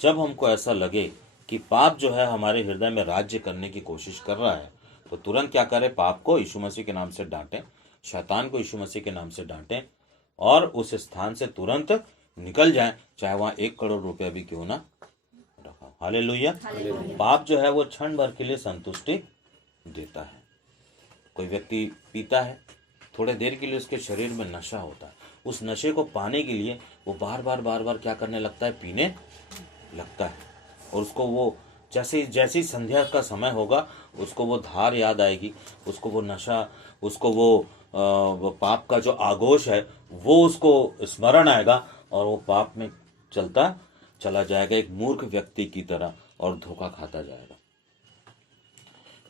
जब हमको ऐसा लगे कि पाप जो है हमारे हृदय में राज्य करने की कोशिश कर रहा है, तो तुरंत क्या करें, पाप को यीशु मसीह के नाम से डांटें, शैतान को यीशु मसीह के नाम से डांटें, और उस स्थान से तुरंत निकल जाएं, चाहे वहां 1 करोड़ रुपया भी क्यों ना रखा। हालेलुया। पाप जो है वो क्षण भर के लिए संतुष्टि देता है। कोई व्यक्ति पीता है, थोड़े देर के लिए उसके शरीर में नशा होता है, उस नशे को पाने के लिए वो बार बार क्या करने लगता है, पीने लगता है, और उसको वो जैसे संध्या का समय होगा, उसको वो धार याद आएगी, उसको वो नशा, उसको वो पाप का जो आगोश है वो उसको स्मरण आएगा, और वो पाप में चलता चला जाएगा एक मूर्ख व्यक्ति की तरह, और धोखा खाता जाएगा।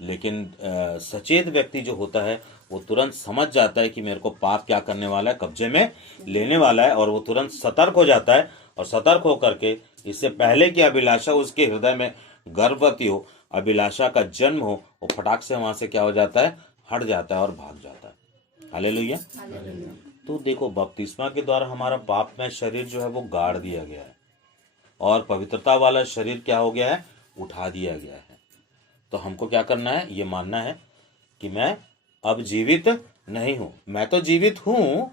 लेकिन सचेत व्यक्ति जो होता है वो तुरंत समझ जाता है कि मेरे को पाप क्या करने वाला है, कब्जे में लेने वाला है, और वो तुरंत सतर्क हो जाता है, और सतर्क होकर के इससे पहले कि अभिलाषा उसके हृदय में गर्भवती हो, अभिलाषा का जन्म हो, वो फटाक से वहां से क्या हो जाता है, हट जाता है और भाग जाता है। हालेलुया। तो देखो, बपतिस्मा के द्वारा हमारा पापमय शरीर जो है वो गाड़ दिया गया है, और पवित्रता वाला शरीर क्या हो गया है, उठा दिया गया है। तो हमको क्या करना है, ये मानना है कि मैं अब जीवित नहीं हूं, मैं तो जीवित हूं,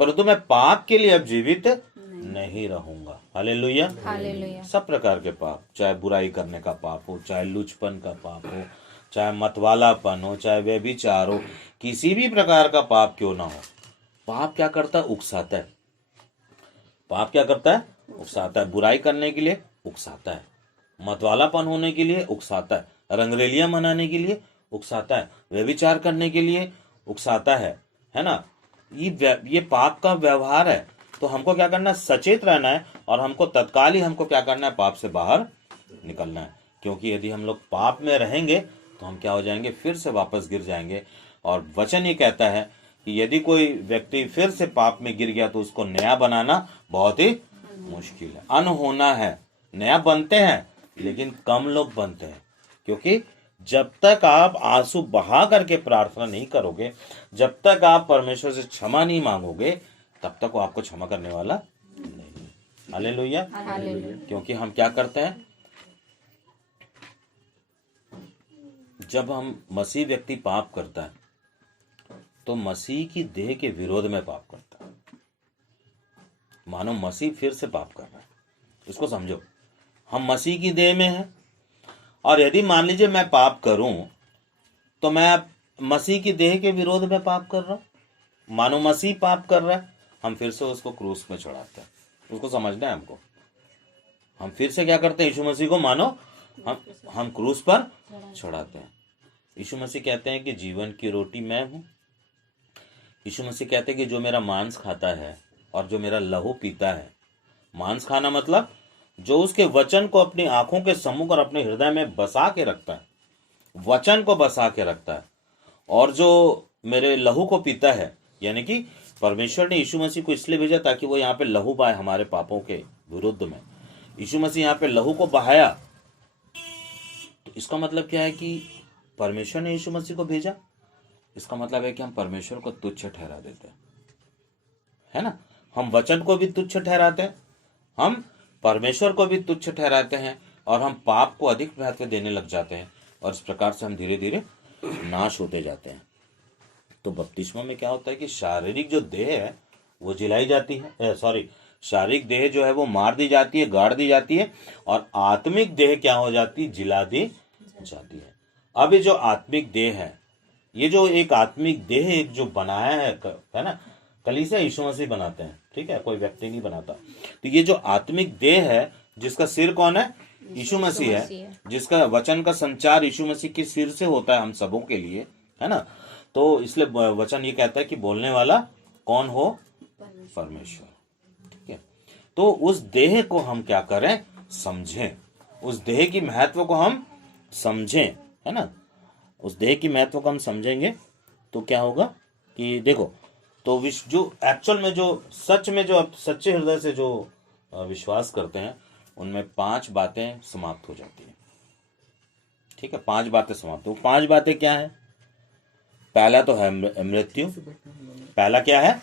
परंतु मैं पाप के लिए अब जीवित नहीं रहूंगा। हालेलुया। हालेलुया। सब प्रकार के पाप, चाहे बुराई करने का पाप हो, चाहे लुचपन का पाप हो, चाहे मतवालापन हो, चाहे व्यभिचार हो, किसी भी प्रकार का पाप क्यों ना हो, पाप क्या करता है, उकसाता है। पाप क्या करता है, उकसाता है। बुराई करने के लिए उकसाता है, मतवालापन होने के लिए उकसाता है, रंगरेलियां मनाने के लिए उकसाता है, व्यभिचार करने के लिए उकसाता है ना। ये पाप का व्यवहार है। तो हमको क्या करना है, सचेत रहना है, और हमको तत्काल ही हमको क्या करना है, पाप से बाहर निकलना है। क्योंकि यदि हम लोग पाप में रहेंगे तो हम क्या हो जाएंगे, फिर से वापस गिर जाएंगे। और वचन ये कहता है कि यदि कोई व्यक्ति फिर से पाप में गिर गया तो उसको नया बनाना बहुत ही मुश्किल है, अनहोना है। नया बनते हैं लेकिन कम लोग बनते हैं, क्योंकि जब तक आप आंसू बहा करके प्रार्थना नहीं करोगे, जब तक आप परमेश्वर से क्षमा नहीं मांगोगे, तब तक वो आपको क्षमा करने वाला नहीं। हालेलुया। क्योंकि हम क्या करते हैं, जब हम मसीह व्यक्ति पाप करता है तो मसीह की देह के विरोध में पाप करता है। मानो मसीह फिर से पाप कर रहा है। इसको समझो, हम मसीह की देह में हैं, और यदि मान लीजिए मैं पाप करूं तो मैं अब मसीह की देह के विरोध में पाप कर रहा हूं। मानो मसीह पाप कर रहा है, हम फिर से उसको क्रूस में चढ़ाते हैं। उसको समझना है हमको। हम फिर से क्या करते हैं, यीशु मसीह को मानो हम क्रूस पर चढ़ाते हैं। यीशु मसीह कहते हैं कि जीवन की रोटी मैं हूं। यीशु मसीह कहते हैं कि जो मेरा मांस खाता है और जो मेरा लहू पीता है, मांस खाना मतलब जो उसके वचन को अपनी आंखों के सम्मुख और अपने हृदय में बसा के रखता है, वचन को बसा के रखता है, और जो मेरे लहू को पीता है, यानी कि परमेश्वर ने यीशु मसीह को इसलिए भेजा ताकि वो यहाँ पे लहू पाए हमारे पापों के विरुद्ध में। यीशु मसीह यहाँ पे लहू को बहाया, तो इसका मतलब क्या है कि परमेश्वर ने यीशु मसीह को भेजा। इसका मतलब है कि हम परमेश्वर को तुच्छ ठहरा देते हैं, है ना। हम वचन को भी तुच्छ ठहराते हैं, हम परमेश्वर को भी तुच्छ ठहराते हैं, और हम पाप को अधिक महत्व देने लग जाते हैं, और इस प्रकार से हम धीरे धीरे नाश होते जाते हैं। तो बपतिस्मा में क्या होता है कि शारीरिक जो देह है वो जिलाई जाती है, शारीरिक देह जो है वो मार दी जाती है, गाड़ दी जाती है, और आत्मिक देह क्या हो जाती है, जिला दी जाती है। अब ये जो आत्मिक देह है, ये जो एक आत्मिक देह एक जो बनाया है ना, कलीसिया यीशु मसीह बनाते हैं, ठीक है, कोई व्यक्ति नहीं बनाता। तो ये जो आत्मिक देह है, जिसका सिर कौन है, यीशु मसीह है, जिसका वचन का संचार यीशु मसीह के सिर से होता है हम सबों के लिए, है ना। तो इसलिए वचन ये कहता है कि बोलने वाला कौन हो, परमेश्वर, ठीक है। तो उस देह को हम क्या करें, समझें, उस देह की महत्व को हम समझें, है ना। उस देह की महत्व को हम समझेंगे तो क्या होगा कि देखो, तो जो एक्चुअल में, जो सच में, जो सच्चे हृदय से जो विश्वास करते हैं, उनमें 5 बातें समाप्त हो जाती हैं, ठीक है। 5 बातें समाप्त हो। 5 बातें क्या है? पहला तो है मृत्यु। पहला क्या है?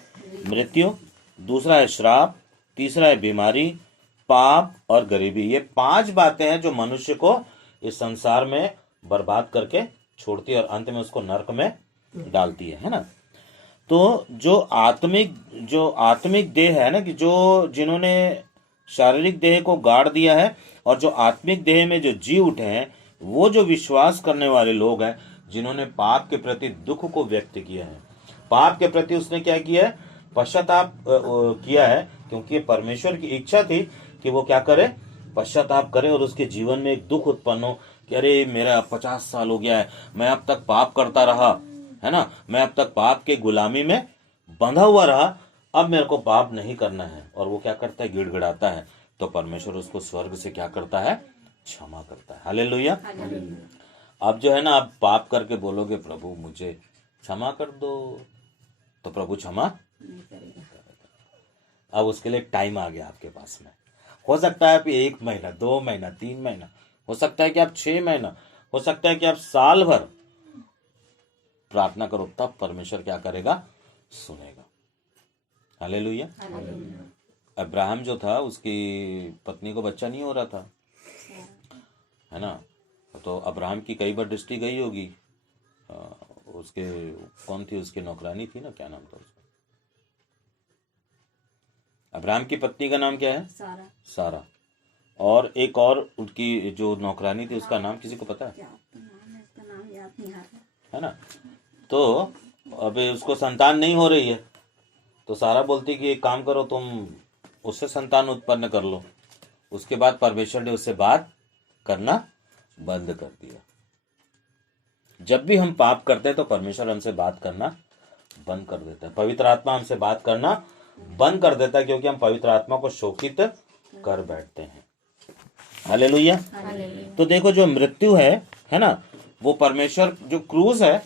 मृत्यु। दूसरा है श्राप। तीसरा है बीमारी, पाप और गरीबी। ये 5 बातें हैं जो मनुष्य को इस संसार में बर्बाद करके छोड़ती है और अंत में उसको नरक में डालती है ना। तो जो आत्मिक देह है ना, कि जो जिन्होंने शारीरिक देह को गाड़ दिया है और जो आत्मिक देह में जो जी उठे हैं, वो जो विश्वास करने वाले लोग हैं, जिन्होंने पाप के प्रति दुख को व्यक्त किया है, पाप के प्रति उसने क्या किया है, पश्चाताप किया है, क्योंकि परमेश्वर की इच्छा थी कि वो क्या करे, पश्चाताप करे और उसके जीवन में एक दुख उत्पन्न हो कि अरे मेरा 50 साल हो गया है, मैं अब तक पाप करता रहा, है ना, मैं अब तक पाप के गुलामी में बंधा हुआ रहा, अब मेरे को पाप नहीं करना है। और वो क्या करता है, गिड़गिड़ाता है, तो परमेश्वर उसको स्वर्ग से क्या करता है, क्षमा करता है। हालेलुया। अब जो है ना, आप पाप करके बोलोगे प्रभु मुझे क्षमा कर दो, तो प्रभु क्षमा नहीं करेगा। अब उसके लिए टाइम आ गया आपके पास में। हो सकता है आप 1 महीना, 2 महीना, 3 महीना, हो सकता है कि आप 6 महीना, हो सकता है कि आप साल भर प्रार्थना करो, तब परमेश्वर क्या करेगा, सुनेगा। हालेलुया। अब्राहम जो था, उसकी पत्नी को बच्चा नहीं हो रहा था, है ना। तो अब्राहम की कई बार दृष्टि गई होगी, उसके कौन थी, उसकी नौकरानी थी ना, क्या नाम था उसका, अब्राहम की पत्नी का नाम क्या है, सारा। और एक और उनकी जो नौकरानी थी, उसका नाम किसी को पता है, है ना। तो अब उसको संतान नहीं हो रही है, तो सारा बोलती कि एक काम करो, तुम उससे संतान उत्पन्न कर लो। उसके बाद परमेश्वर ने उससे बात करना बंद कर दिया। जब भी हम पाप करते हैं तो परमेश्वर हमसे बात करना बंद कर देता है, पवित्र आत्मा हमसे बात करना बंद कर देता है, क्योंकि हम पवित्र आत्मा को शोकित कर बैठते हैं। हालेलुया। तो देखो, जो मृत्यु है ना, वो परमेश्वर जो क्रूस है,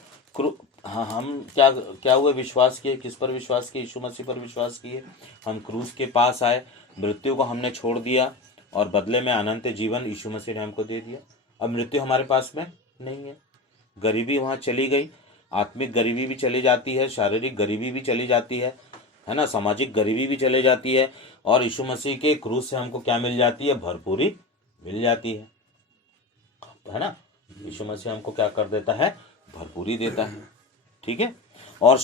हाँ, हम क्या हुए, विश्वास किए, किस पर विश्वास किए, यीशु मसीह पर विश्वास किए। हम क्रूस के पास आए, मृत्यु को हमने छोड़ दिया और बदले में अनंत जीवन यीशु मसीह ने हमको दे दिया। अब मृत्यु हमारे पास में नहीं है। गरीबी वहाँ चली गई, आत्मिक गरीबी भी चली जाती है, शारीरिक गरीबी भी चली जाती है ना, सामाजिक गरीबी भी चली जाती है, और यीशु मसीह के क्रूस से हमको क्या मिल जाती है, भरपूरी मिल जाती है ना। यीशु मसीह हमको क्या कर देता है, भरपूरी देता है, ठीक है। और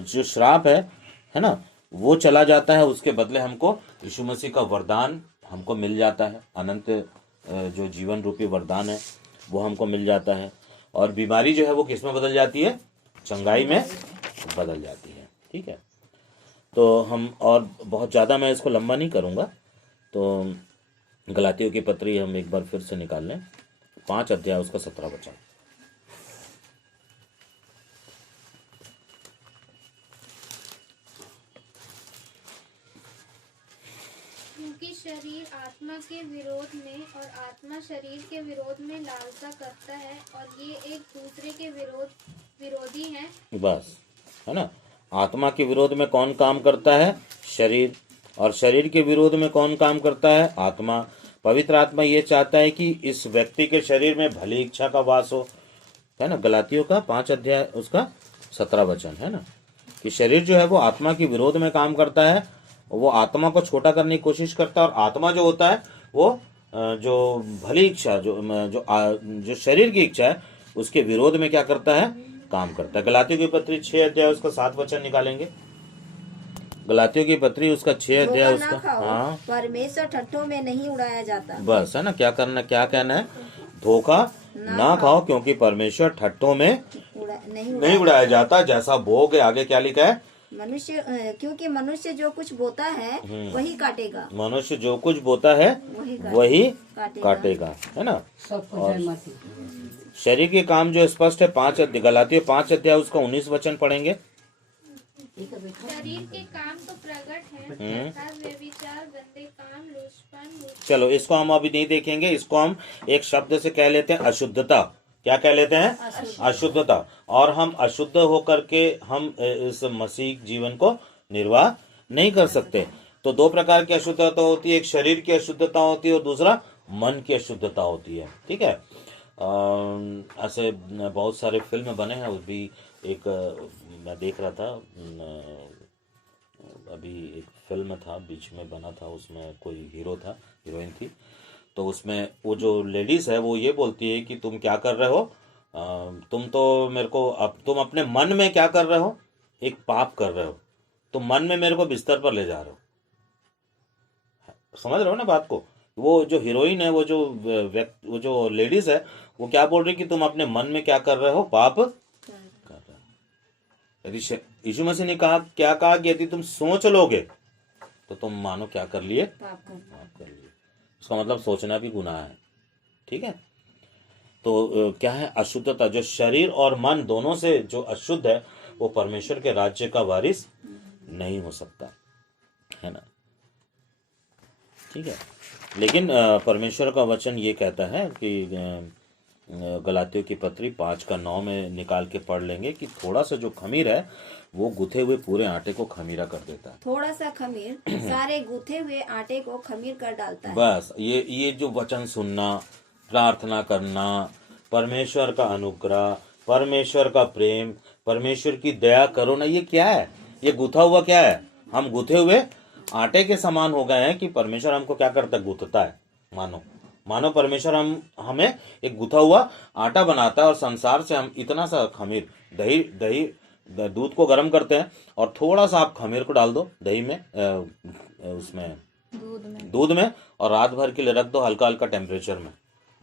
जो श्राप है ना, वो चला जाता है, उसके बदले हमको यीशु मसीह का वरदान हमको मिल जाता है, अनंत जो जीवन रूपी वरदान है वो हमको मिल जाता है। और बीमारी जो है वो किस में बदल जाती है, चंगाई में बदल जाती है, ठीक है। तो हम, और बहुत ज़्यादा मैं इसको लंबा नहीं करूँगा, तो गलातियों की पत्री हम एक बार फिर से निकाल लें, 5 अध्याय उसका 17 वचन। क्योंकि शरीर आत्मा के विरोध में और आत्मा शरीर के विरोध में लालसा करता है, और ये एक दूसरे के विरोधी हैं। बस, है ना। आत्मा के विरोध में कौन काम करता है, शरीर, और शरीर के विरोध में कौन काम करता है? आत्मा। पवित्र आत्मा ये चाहता है कि इस व्यक्ति के शरीर में भली इच्छा का वास हो, है ना। गलातियों का 5 अध्याय उसका 17 वचन है ना, कि शरीर जो है वो आत्मा के विरोध में काम करता है, वो आत्मा को छोटा करने की कोशिश करता है, और आत्मा जो होता है वो जो भली इच्छा जो शरीर की इच्छा है उसके विरोध में क्या करता है? काम करता है। गलातियों की पत्री 6 अध्याय उसका 7 वचन निकालेंगे। गलातियों की पत्री उसका 6 अध्याय धोखा ना उसका, खाओ, हाँ परमेश्वर ठट्ठों में नहीं उड़ाया जाता। बस, है ना। क्या करना, क्या कहना है? धोखा ना खाओ, क्योंकि परमेश्वर ठट्ठों में नहीं उड़ाया जाता। जैसा बोओगे, आगे क्या लिखा है? मनुष्य, क्योंकि मनुष्य जो कुछ बोता है वही काटेगा। मनुष्य जो कुछ बोता है वही काटेगा, है ना। और शरीर के काम जो स्पष्ट है, 5 अध्याय गलातियों 5 अध्याय उसका 19 वचन पढ़ेंगे। शरीर के काम तो प्रकट है, अर्थात व्यभिचार, गंदे काम, लूचपन, चलो, इसको हम अभी नहीं देखेंगे। इसको हम एक शब्द से कह लेते हैं अशुद्धता। क्या कह लेते हैं? अशुद्धता। और हम अशुद्ध होकर के हम इस मसीह जीवन को निर्वाह नहीं कर सकते। तो 2 प्रकार की अशुद्धता होती है, एक शरीर की अशुद्धता होती है और दूसरा मन की अशुद्धता होती है, ठीक है। ऐसे बहुत सारे फिल्म बने हैं। वो भी एक मैं देख रहा था, अभी एक फिल्म था बीच में बना था, उसमें कोई हीरो था, हीरोइन थी। तो उसमें वो जो लेडीज है वो ये बोलती है कि तुम क्या कर रहे हो, तुम तो मेरे को, अब तुम अपने मन में क्या कर रहे हो? एक पाप कर रहे हो, तुम मन में मेरे को बिस्तर पर ले जा रहे हो। समझ रहे हो ना बात को? वो जो हीरोइन है, वो जो लेडीज है, वो क्या बोल रही कि तुम अपने मन में क्या कर रहे हो? पाप कर रहे हो। यदि यीशु मसीह ने क्या कहा कि यदि तुम सोच लोगे तो तुम मानो क्या कर लिए? पाप कर लिए। उसका मतलब सोचना भी गुनाह है, ठीक है। तो क्या है? अशुद्धता। जो शरीर और मन दोनों से जो अशुद्ध है वो परमेश्वर के राज्य का वारिस नहीं हो सकता, है ना, ठीक है। लेकिन परमेश्वर का वचन ये कहता है कि गलातियों की पत्री 5:9 में निकाल के पढ़ लेंगे कि थोड़ा सा जो खमीर है वो गुथे हुए पूरे आटे को खमीरा कर देता है। थोड़ा सा खमीर सारे गुथे हुए आटे को खमीर कर डालता है। बस ये जो वचन सुनना, प्रार्थना करना, परमेश्वर का अनुग्रह, परमेश्वर का प्रेम, परमेश्वर की दया करो ना, ये क्या है? ये गुथा हुआ क्या है? हम गुथे हुए आटे के समान हो गए हैं कि परमेश्वर हमको क्या करता है? गुथता है। मानो परमेश्वर हमें एक गुथा हुआ आटा बनाता है, और संसार से हम इतना सा खमीर, दही दूध को गर्म करते हैं और थोड़ा सा आप खमीर को डाल दो दही में, उसमें दूध में, और रात भर के लिए रख दो हल्का हल्का टेम्परेचर में।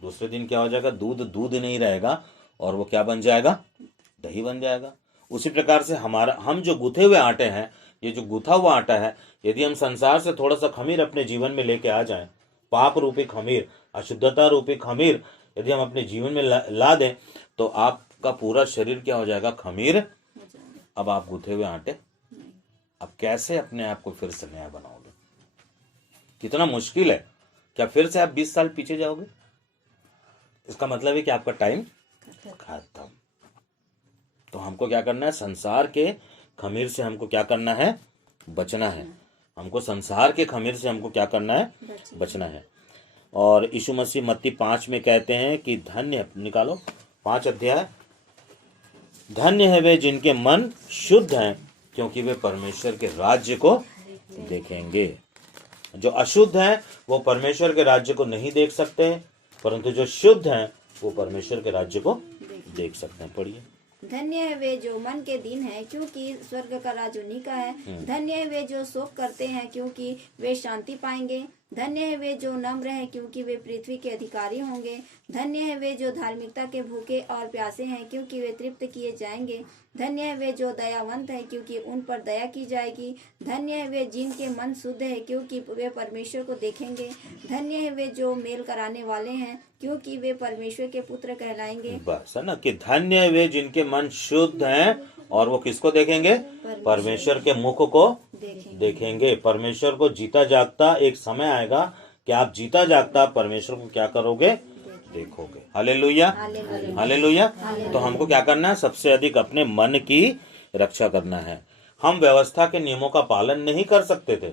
दूसरे दिन क्या हो जाएगा? दूध नहीं रहेगा, और वो क्या बन जाएगा? दही बन जाएगा। उसी प्रकार से हम जो गुथे हुए आटे हैं, ये जो गुथा हुआ आटा है, यदि हम संसार से थोड़ा सा खमीर अपने जीवन में लेके आ जाएं, पाप रूपी खमीर, अशुद्धता रूपी खमीर यदि हम अपने जीवन में ला दें, तो आपका पूरा शरीर क्या हो जाएगा? खमीर। अब आप गुथे हुए आटे, अब कैसे अपने आप को फिर से नया बनाओगे? कितना मुश्किल है। क्या फिर से आप 20 साल पीछे जाओगे? इसका मतलब है कि आपका टाइम खत्म। तो हमको क्या करना है? संसार के खमीर से हमको क्या करना है? बचना है। हमको संसार के खमीर से हमको क्या करना है? बचना है। और यीशु मसीह मत्ती 5 में कहते हैं कि धन्य, निकालो 5 अध्याय, धन्य है वे जिनके मन शुद्ध हैं, क्योंकि वे परमेश्वर के राज्य को देखेंगे। जो अशुद्ध हैं वो परमेश्वर के राज्य को नहीं देख सकते, परंतु जो शुद्ध हैं वो परमेश्वर के राज्य को देख सकते हैं। पढ़िए। धन्य है वे जो मन के दीन है, क्योंकि स्वर्ग का राज्य उन्हीं का है। धन्य है वे जो शोक करते हैं, क्योंकि वे शांति पाएंगे। धन्य है वे जो नम्र हैं, क्योंकि वे पृथ्वी के अधिकारी होंगे। धन्य है वे जो धार्मिकता के भूखे और प्यासे हैं, क्योंकि वे तृप्त किए जाएंगे। धन्य है वे जो दयावंत हैं, क्योंकि उन पर दया की जाएगी। धन्य है वे जिनके मन शुद्ध है, क्योंकि वे परमेश्वर को देखेंगे। धन्य है वे जो मेल कराने वाले हैं, क्योंकि वे परमेश्वर के पुत्र कहलाएंगे। बस, है ना, कि धन्य है वे जिनके मन शुद्ध हैं, और वो किसको देखेंगे? परमेश्वर के मुख को देखेंगे। परमेश्वर को जीता जागता एक समय आएगा कि आप जीता जागता परमेश्वर को क्या करोगे? देखोगे। Hallelujah, hallelujah. तो हमको क्या करना है? सबसे अधिक अपने मन की रक्षा करना है। हम व्यवस्था के नियमों का पालन नहीं कर सकते थे,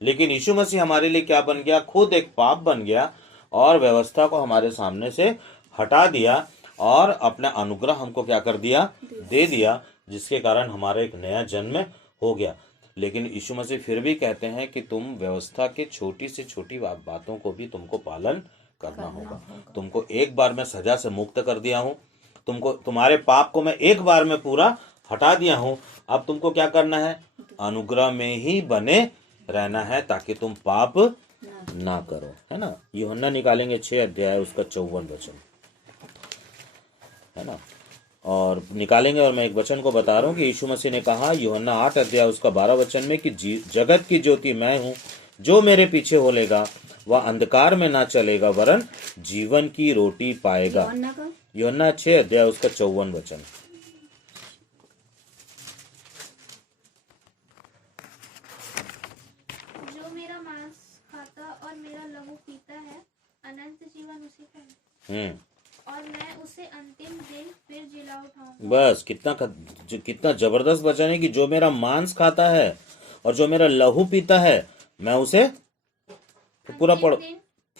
लेकिन यीशु मसीह हमारे लिए क्या बन गया, खुद एक पाप बन गया और व्यवस्था को हमारे सामने से हटा दिया और अपना अनुग्रह हमको क्या कर दिया, दे दिया, जिसके कारण हमारा एक नया जन्म हो गया। लेकिन यीशु मसीह फिर भी कहते हैं कि तुम व्यवस्था के छोटी से छोटी बातों को भी तुमको पालन करना होगा। तुमको एक बार मैं सजा से मुक्त कर दिया हूँ, तुमको तुम्हारे पाप को मैं एक बार में पूरा हटा दिया हूँ। अब तुमको क्या करना है, अनुग्रह में ही बने रहना है ताकि तुम पाप ना करो, है ना। यूहन्ना निकालेंगे 6 अध्याय उसका 54 वचन, है ना, और निकालेंगे। और मैं एक वचन को बता रहा हूँ कि यीशु मसीह ने कहा यूहन्ना 8 अध्याय उसका 12 वचन में कि जगत की ज्योति मैं हूँ, जो मेरे पीछे होलेगा वह अंधकार में ना चलेगा वरन जीवन की रोटी पाएगा। यूहन्ना 6 अध्याय उसका 54 वचन। जो मेरा मांस खाता और मेरा लहू पीता है अनंत जीवन उसी का है और मैं उसे अंतिम दिन फिर जिला उठाऊंगा। बस कितना जबरदस्त वचन है कि जो मेरा मांस खाता है और जो मेरा लहू पीता है मैं उसे, पूरा पढ़ो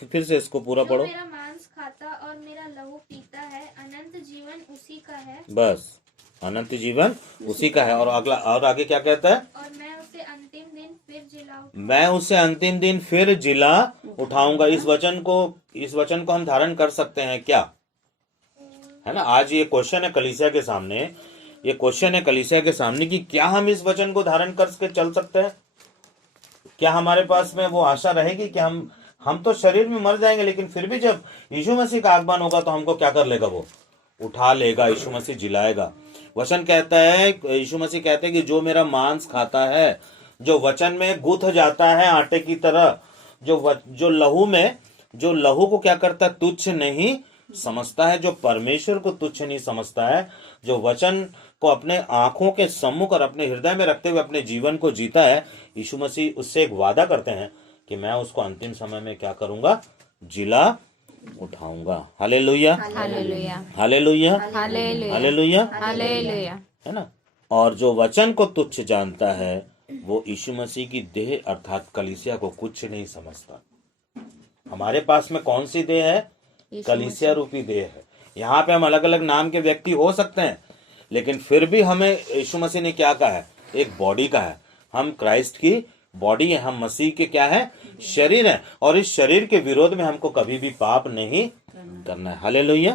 फिर से इसको पूरा पढ़ो। मेरा मांस खाता और मेरा लहू पीता है अनंत जीवन उसी का है। बस अनंत जीवन उसी का है। और अगला और आगे क्या कहता है, और मैं उसे अंतिम दिन फिर जिला उठाऊंगा। इस वचन को हम धारण कर सकते हैं क्या, है ना। आज ये क्वेश्चन है कलीसिया के सामने, कि क्या हम इस वचन को धारण करके चल सकते हैं? क्या हमारे पास में वो आशा रहेगी कि हम तो शरीर में मर जाएंगे, लेकिन फिर भी जब यीशु मसीह का आगमन होगा तो हमको क्या कर लेगा, वो उठा लेगा, यीशु मसीह जिलाएगा। वचन कहता है, यीशु मसीह कहते हैं कि जो मेरा मांस खाता है, जो वचन में गुथ जाता है आटे की तरह, जो लहू को क्या करता है, तुच्छ नहीं समझता है, जो परमेश्वर को तुच्छ नहीं समझता है, जो वचन को अपने आंखों के सम्मुख और अपने हृदय में रखते हुए अपने जीवन को जीता है, यीशु मसीह उससे एक वादा करते हैं कि मैं उसको अंतिम समय में क्या करूंगा, जिला उठाऊंगा। Hallelujah, hallelujah, hallelujah, hallelujah, hallelujah, है ना। और जो वचन को तुच्छ जानता है वो यीशु मसीह की देह अर्थात कलीसिया को कुछ नहीं समझता। हमारे पास में कौन सी देह है, कलीसिया रूपी देह है। यहाँ पे हम अलग अलग नाम के व्यक्ति हो सकते हैं, लेकिन फिर भी हमें यीशु मसीह ने क्या कहा है, एक बॉडी का है। हम क्राइस्ट की बॉडी है, हम मसीह के क्या है, शरीर है। और इस शरीर के विरोध में हमको कभी भी पाप नहीं करना है। हालेलुया।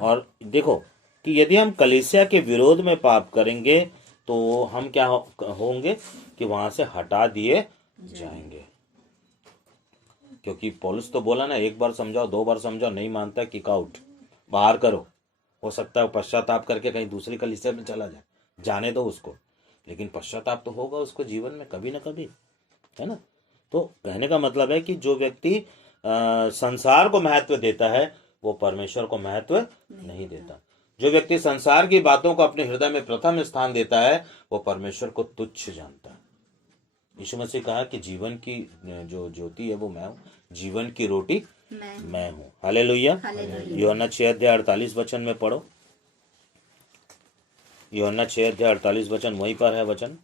और देखो कि यदि हम कलीसिया के विरोध में पाप करेंगे तो हम क्या होंगे कि वहां से हटा दिए जाएंगे। क्योंकि पौलुस तो बोला ना, एक बार समझाओ, 2 बार समझाओ, नहीं मानता किक आउट, बाहर करो। हो सकता है पश्चाताप करके कहीं दूसरी कलीसिया में चला जाए, जाने दो उसको, लेकिन पश्चाताप तो होगा उसको जीवन में कभी ना कभी, है ना। तो कहने का मतलब है कि जो व्यक्ति संसार को महत्व देता है वो परमेश्वर को महत्व नहीं देता। जो व्यक्ति संसार की बातों को अपने हृदय में प्रथम स्थान देता है वो परमेश्वर को तुच्छ जानता है। यीशु मसीह कहा कि जीवन की जो ज्योति है वो मैं हूँ, जीवन की रोटी मैं हूँ। हालेलुया। यूहन्ना 6 अध्याय 48 वचन में पढ़ो। यूहन्ना 6 अध्याय 48 वचन, वहीं पर है वचन।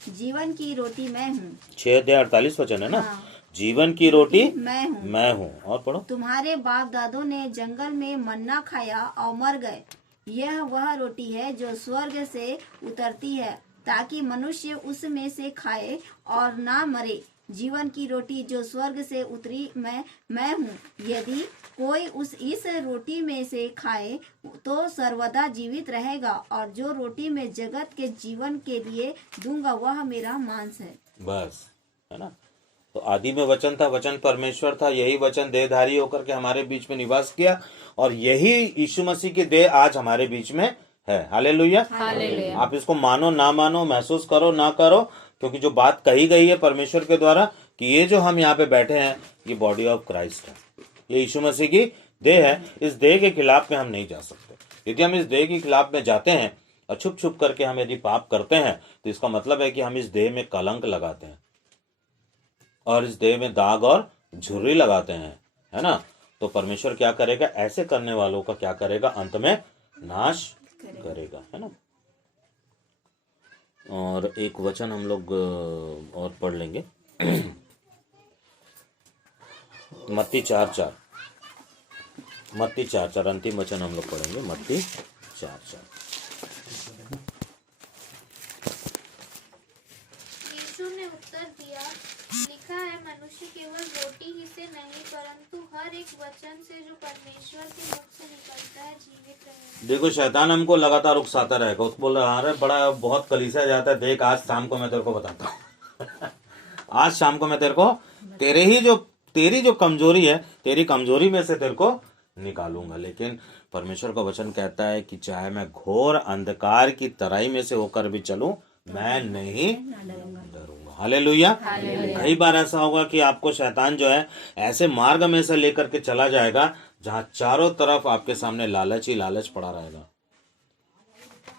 जीवन की रोटी मैं हूँ। 6 अध्याय 48 वचन है ना। हाँ। जीवन की रोटी मैं हूँ। और पढ़ो। तुम्हारे बाप दादों ने जंगल में मन्ना खाया और मर गए। यह वह रोटी है जो स्वर्ग से उतरती है ताकि मनुष्य उसमें से खाए और ना मरे। जीवन की रोटी जो स्वर्ग से उतरी मैं हूँ। यदि कोई इस रोटी में से खाए तो सर्वदा जीवित रहेगा, और जो रोटी मैं जगत के जीवन के लिए दूंगा वह मेरा मांस है। बस, है ना। तो आदि में वचन था, वचन परमेश्वर था, यही वचन देहधारी होकर के हमारे बीच में निवास किया, और यही यीशु मसीह की देह आज हमारे बीच में है। हालेलुया। आप इसको मानो ना मानो, महसूस करो ना करो, क्योंकि जो बात कही गई है परमेश्वर के द्वारा कि ये जो हम यहाँ पे बैठे हैं ये बॉडी ऑफ क्राइस्ट है, ये यीशु मसीह की देह है। इस देह के खिलाफ में हम नहीं जा सकते। यदि हम इस देह के खिलाफ में जाते हैं और छुप छुप करके हम यदि पाप करते हैं तो इसका मतलब है कि हम इस देह में कलंक लगाते हैं और इस देह में दाग और झुर्री लगाते हैं, है ना। तो परमेश्वर क्या करेगा, ऐसे करने वालों का क्या करेगा, अंत में नाश करेगा, है ना। और एक वचन हम लोग और पढ़ लेंगे। मत्ती 4:4, मत्ती 4:4 अंतिम वचन हम लोग पढ़ेंगे। मत्ती 4:4। यीशु ने उत्तर दिया, लिखा है, मनुष्य केवल रोटी ही से नहीं परंतु हर एक वचन से जो परमेश्वर के मुख से निकलता है जीवित रहेगा। देखो, शैतान हमको लगातार उकसाता रहेगा। उसको बोल रहा, अरे बड़ा बहुत कलीसिया जाता है, देख आज शाम को मैं तेरे को बताता हूँ। आज शाम को मैं तेरे को तेरी जो कमजोरी है, तेरी कमजोरी में से तेरे को निकालूंगा। लेकिन परमेश्वर का वचन कहता है कि चाहे मैं घोर अंधकार की तराई में से होकर भी चलूं, मैं नहीं डरूंगा। हालेलुया। कई बार ऐसा होगा कि आपको शैतान जो है ऐसे मार्ग में से लेकर के चला जाएगा जहां चारों तरफ आपके सामने लालच ही लालच पड़ा रहेगा।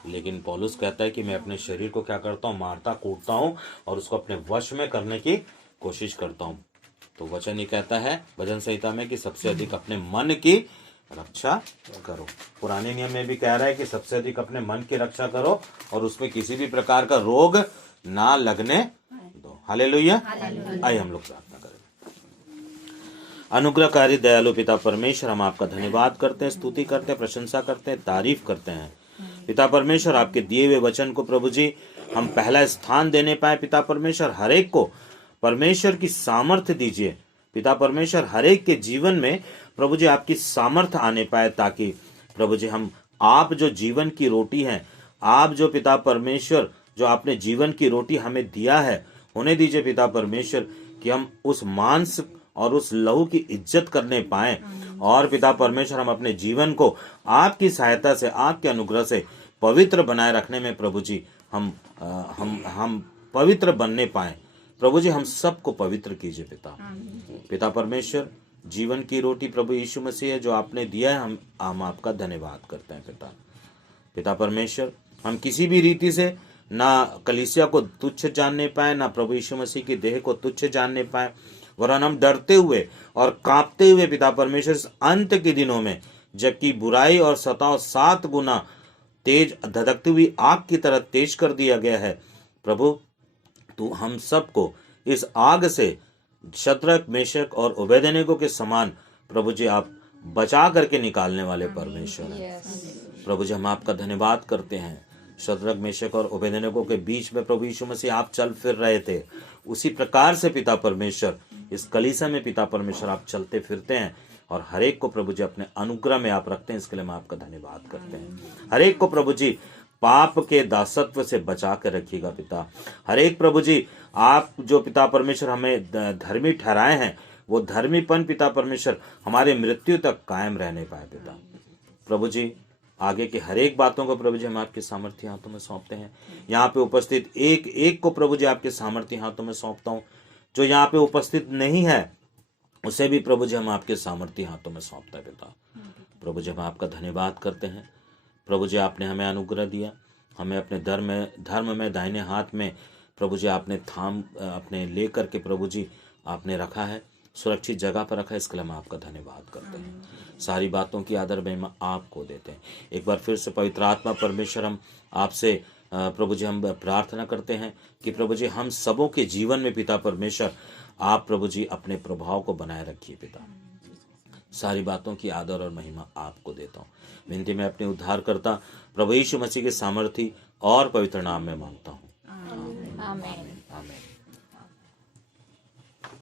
लेकिन पौलुस कहता है कि मैं अपने शरीर को क्या करता हूँ, मारता कूटता हूँ और उसको अपने वश में करने की कोशिश करता हूँ। तो वचन ही कहता है भजन संहिता में कि सबसे अधिक अपने मन की रक्षा करो। पुराने नियम में भी कह रहा है कि सबसे अधिक अपने मन की रक्षा करो और उसमें किसी भी प्रकार का रोग ना लगने दो। हालेलुया। आइए हम लोग प्रार्थना करें। अनुग्रहकारी दयालु पिता परमेश्वर, हम आपका धन्यवाद करते हैं, स्तुति करते हैं, प्रशंसा करते हैं, तारीफ करते हैं। पिता परमेश्वर, आपके दिए हुए वचन को प्रभु जी हम पहला स्थान देने पाए। पिता परमेश्वर, हर एक को परमेश्वर की सामर्थ्य दीजिए। पिता परमेश्वर, हर एक के जीवन में प्रभु जी आपकी सामर्थ्य आने पाए, ताकि प्रभु जी हम आप जो जीवन की रोटी हैं, आप जो पिता परमेश्वर जो आपने जीवन की रोटी हमें दिया है, उन्हें दीजिए पिता परमेश्वर कि हम उस मांस और उस लहू की इज्जत करने पाए। और पिता परमेश्वर, हम अपने जीवन को आपकी सहायता से, आपके अनुग्रह से पवित्र बनाए रखने में प्रभु जी हम पवित्र बनने पाए। प्रभु जी हम सबको पवित्र कीजिए पिता परमेश्वर। जीवन की रोटी प्रभु यीशु मसीह है जो आपने दिया है, हम आपका धन्यवाद करते हैं पिता परमेश्वर। हम किसी भी रीति से ना कलीसिया को तुच्छ जानने पाए, ना प्रभु यीशु मसीह की देह को तुच्छ जानने पाए, वरन हम डरते हुए और कांपते हुए पिता परमेश्वर इस अंत के दिनों में, जबकि बुराई और सताव 7 गुना तेज धधकती हुई आग की तरह तेज कर दिया गया है, प्रभु तू हम सबको इस आग से शद्रक, मेशक और ओबेदेनेगो के समान प्रभु जी आप बचा करके निकालने वाले परमेश्वर हैं। प्रभु जी हम आपका धन्यवाद करते हैं। शद्रक, मेशक और ओबेदेनेगो के बीच में प्रभु यीशु मसीह आप चल फिर रहे थे, उसी प्रकार से पिता परमेश्वर इस कलीसिया में पिता परमेश्वर आप चलते फिरते हैं और हर एक को प्रभु जी अपने अनुग्रह में आप रखते हैं। इसके लिए हम आपका धन्यवाद करते हैं। हर एक को प्रभु जी पाप के दासत्व से बचा कर रखिएगा पिता। हर एक प्रभु जी आप जो पिता परमेश्वर हमें धर्मी ठहराए हैं, वो धर्मीपन पिता परमेश्वर हमारे मृत्यु तक कायम रहने पाए पिता। प्रभु जी आगे की हर एक बातों को प्रभु जी हम आपके सामर्थ्य हाथों में सौंपते हैं। यहाँ पे उपस्थित एक एक को प्रभु जी आपके सामर्थ्य हाथों में सौंपता हूँ। जो यहाँ पे उपस्थित नहीं है उसे भी प्रभु जी हम आपके सामर्थ्य हाथों में सौंपते हैं पिता। प्रभु जी हम आपका धन्यवाद करते हैं। प्रभु जी आपने हमें अनुग्रह दिया, हमें अपने धर्म में दाहिने हाथ में प्रभु जी आपने थाम अपने ले करके प्रभु जी आपने रखा है, सुरक्षित जगह पर रखा है। इसके लिए हम आपका धन्यवाद करते हैं। सारी बातों की आदर महिमा आपको देते हैं। एक बार फिर से पवित्र आत्मा परमेश्वर हम आपसे प्रभु जी हम प्रार्थना करते हैं कि प्रभु जी हम सबों के जीवन में पिता परमेश्वर आप प्रभु जी अपने प्रभाव को बनाए रखिए पिता। सारी बातों की आदर और महिमा आपको देता हूँ। विनती में अपने उद्धार करता प्रभु यीशु मसीह के सामर्थी और पवित्र नाम में मांगता हूँ। आमीन।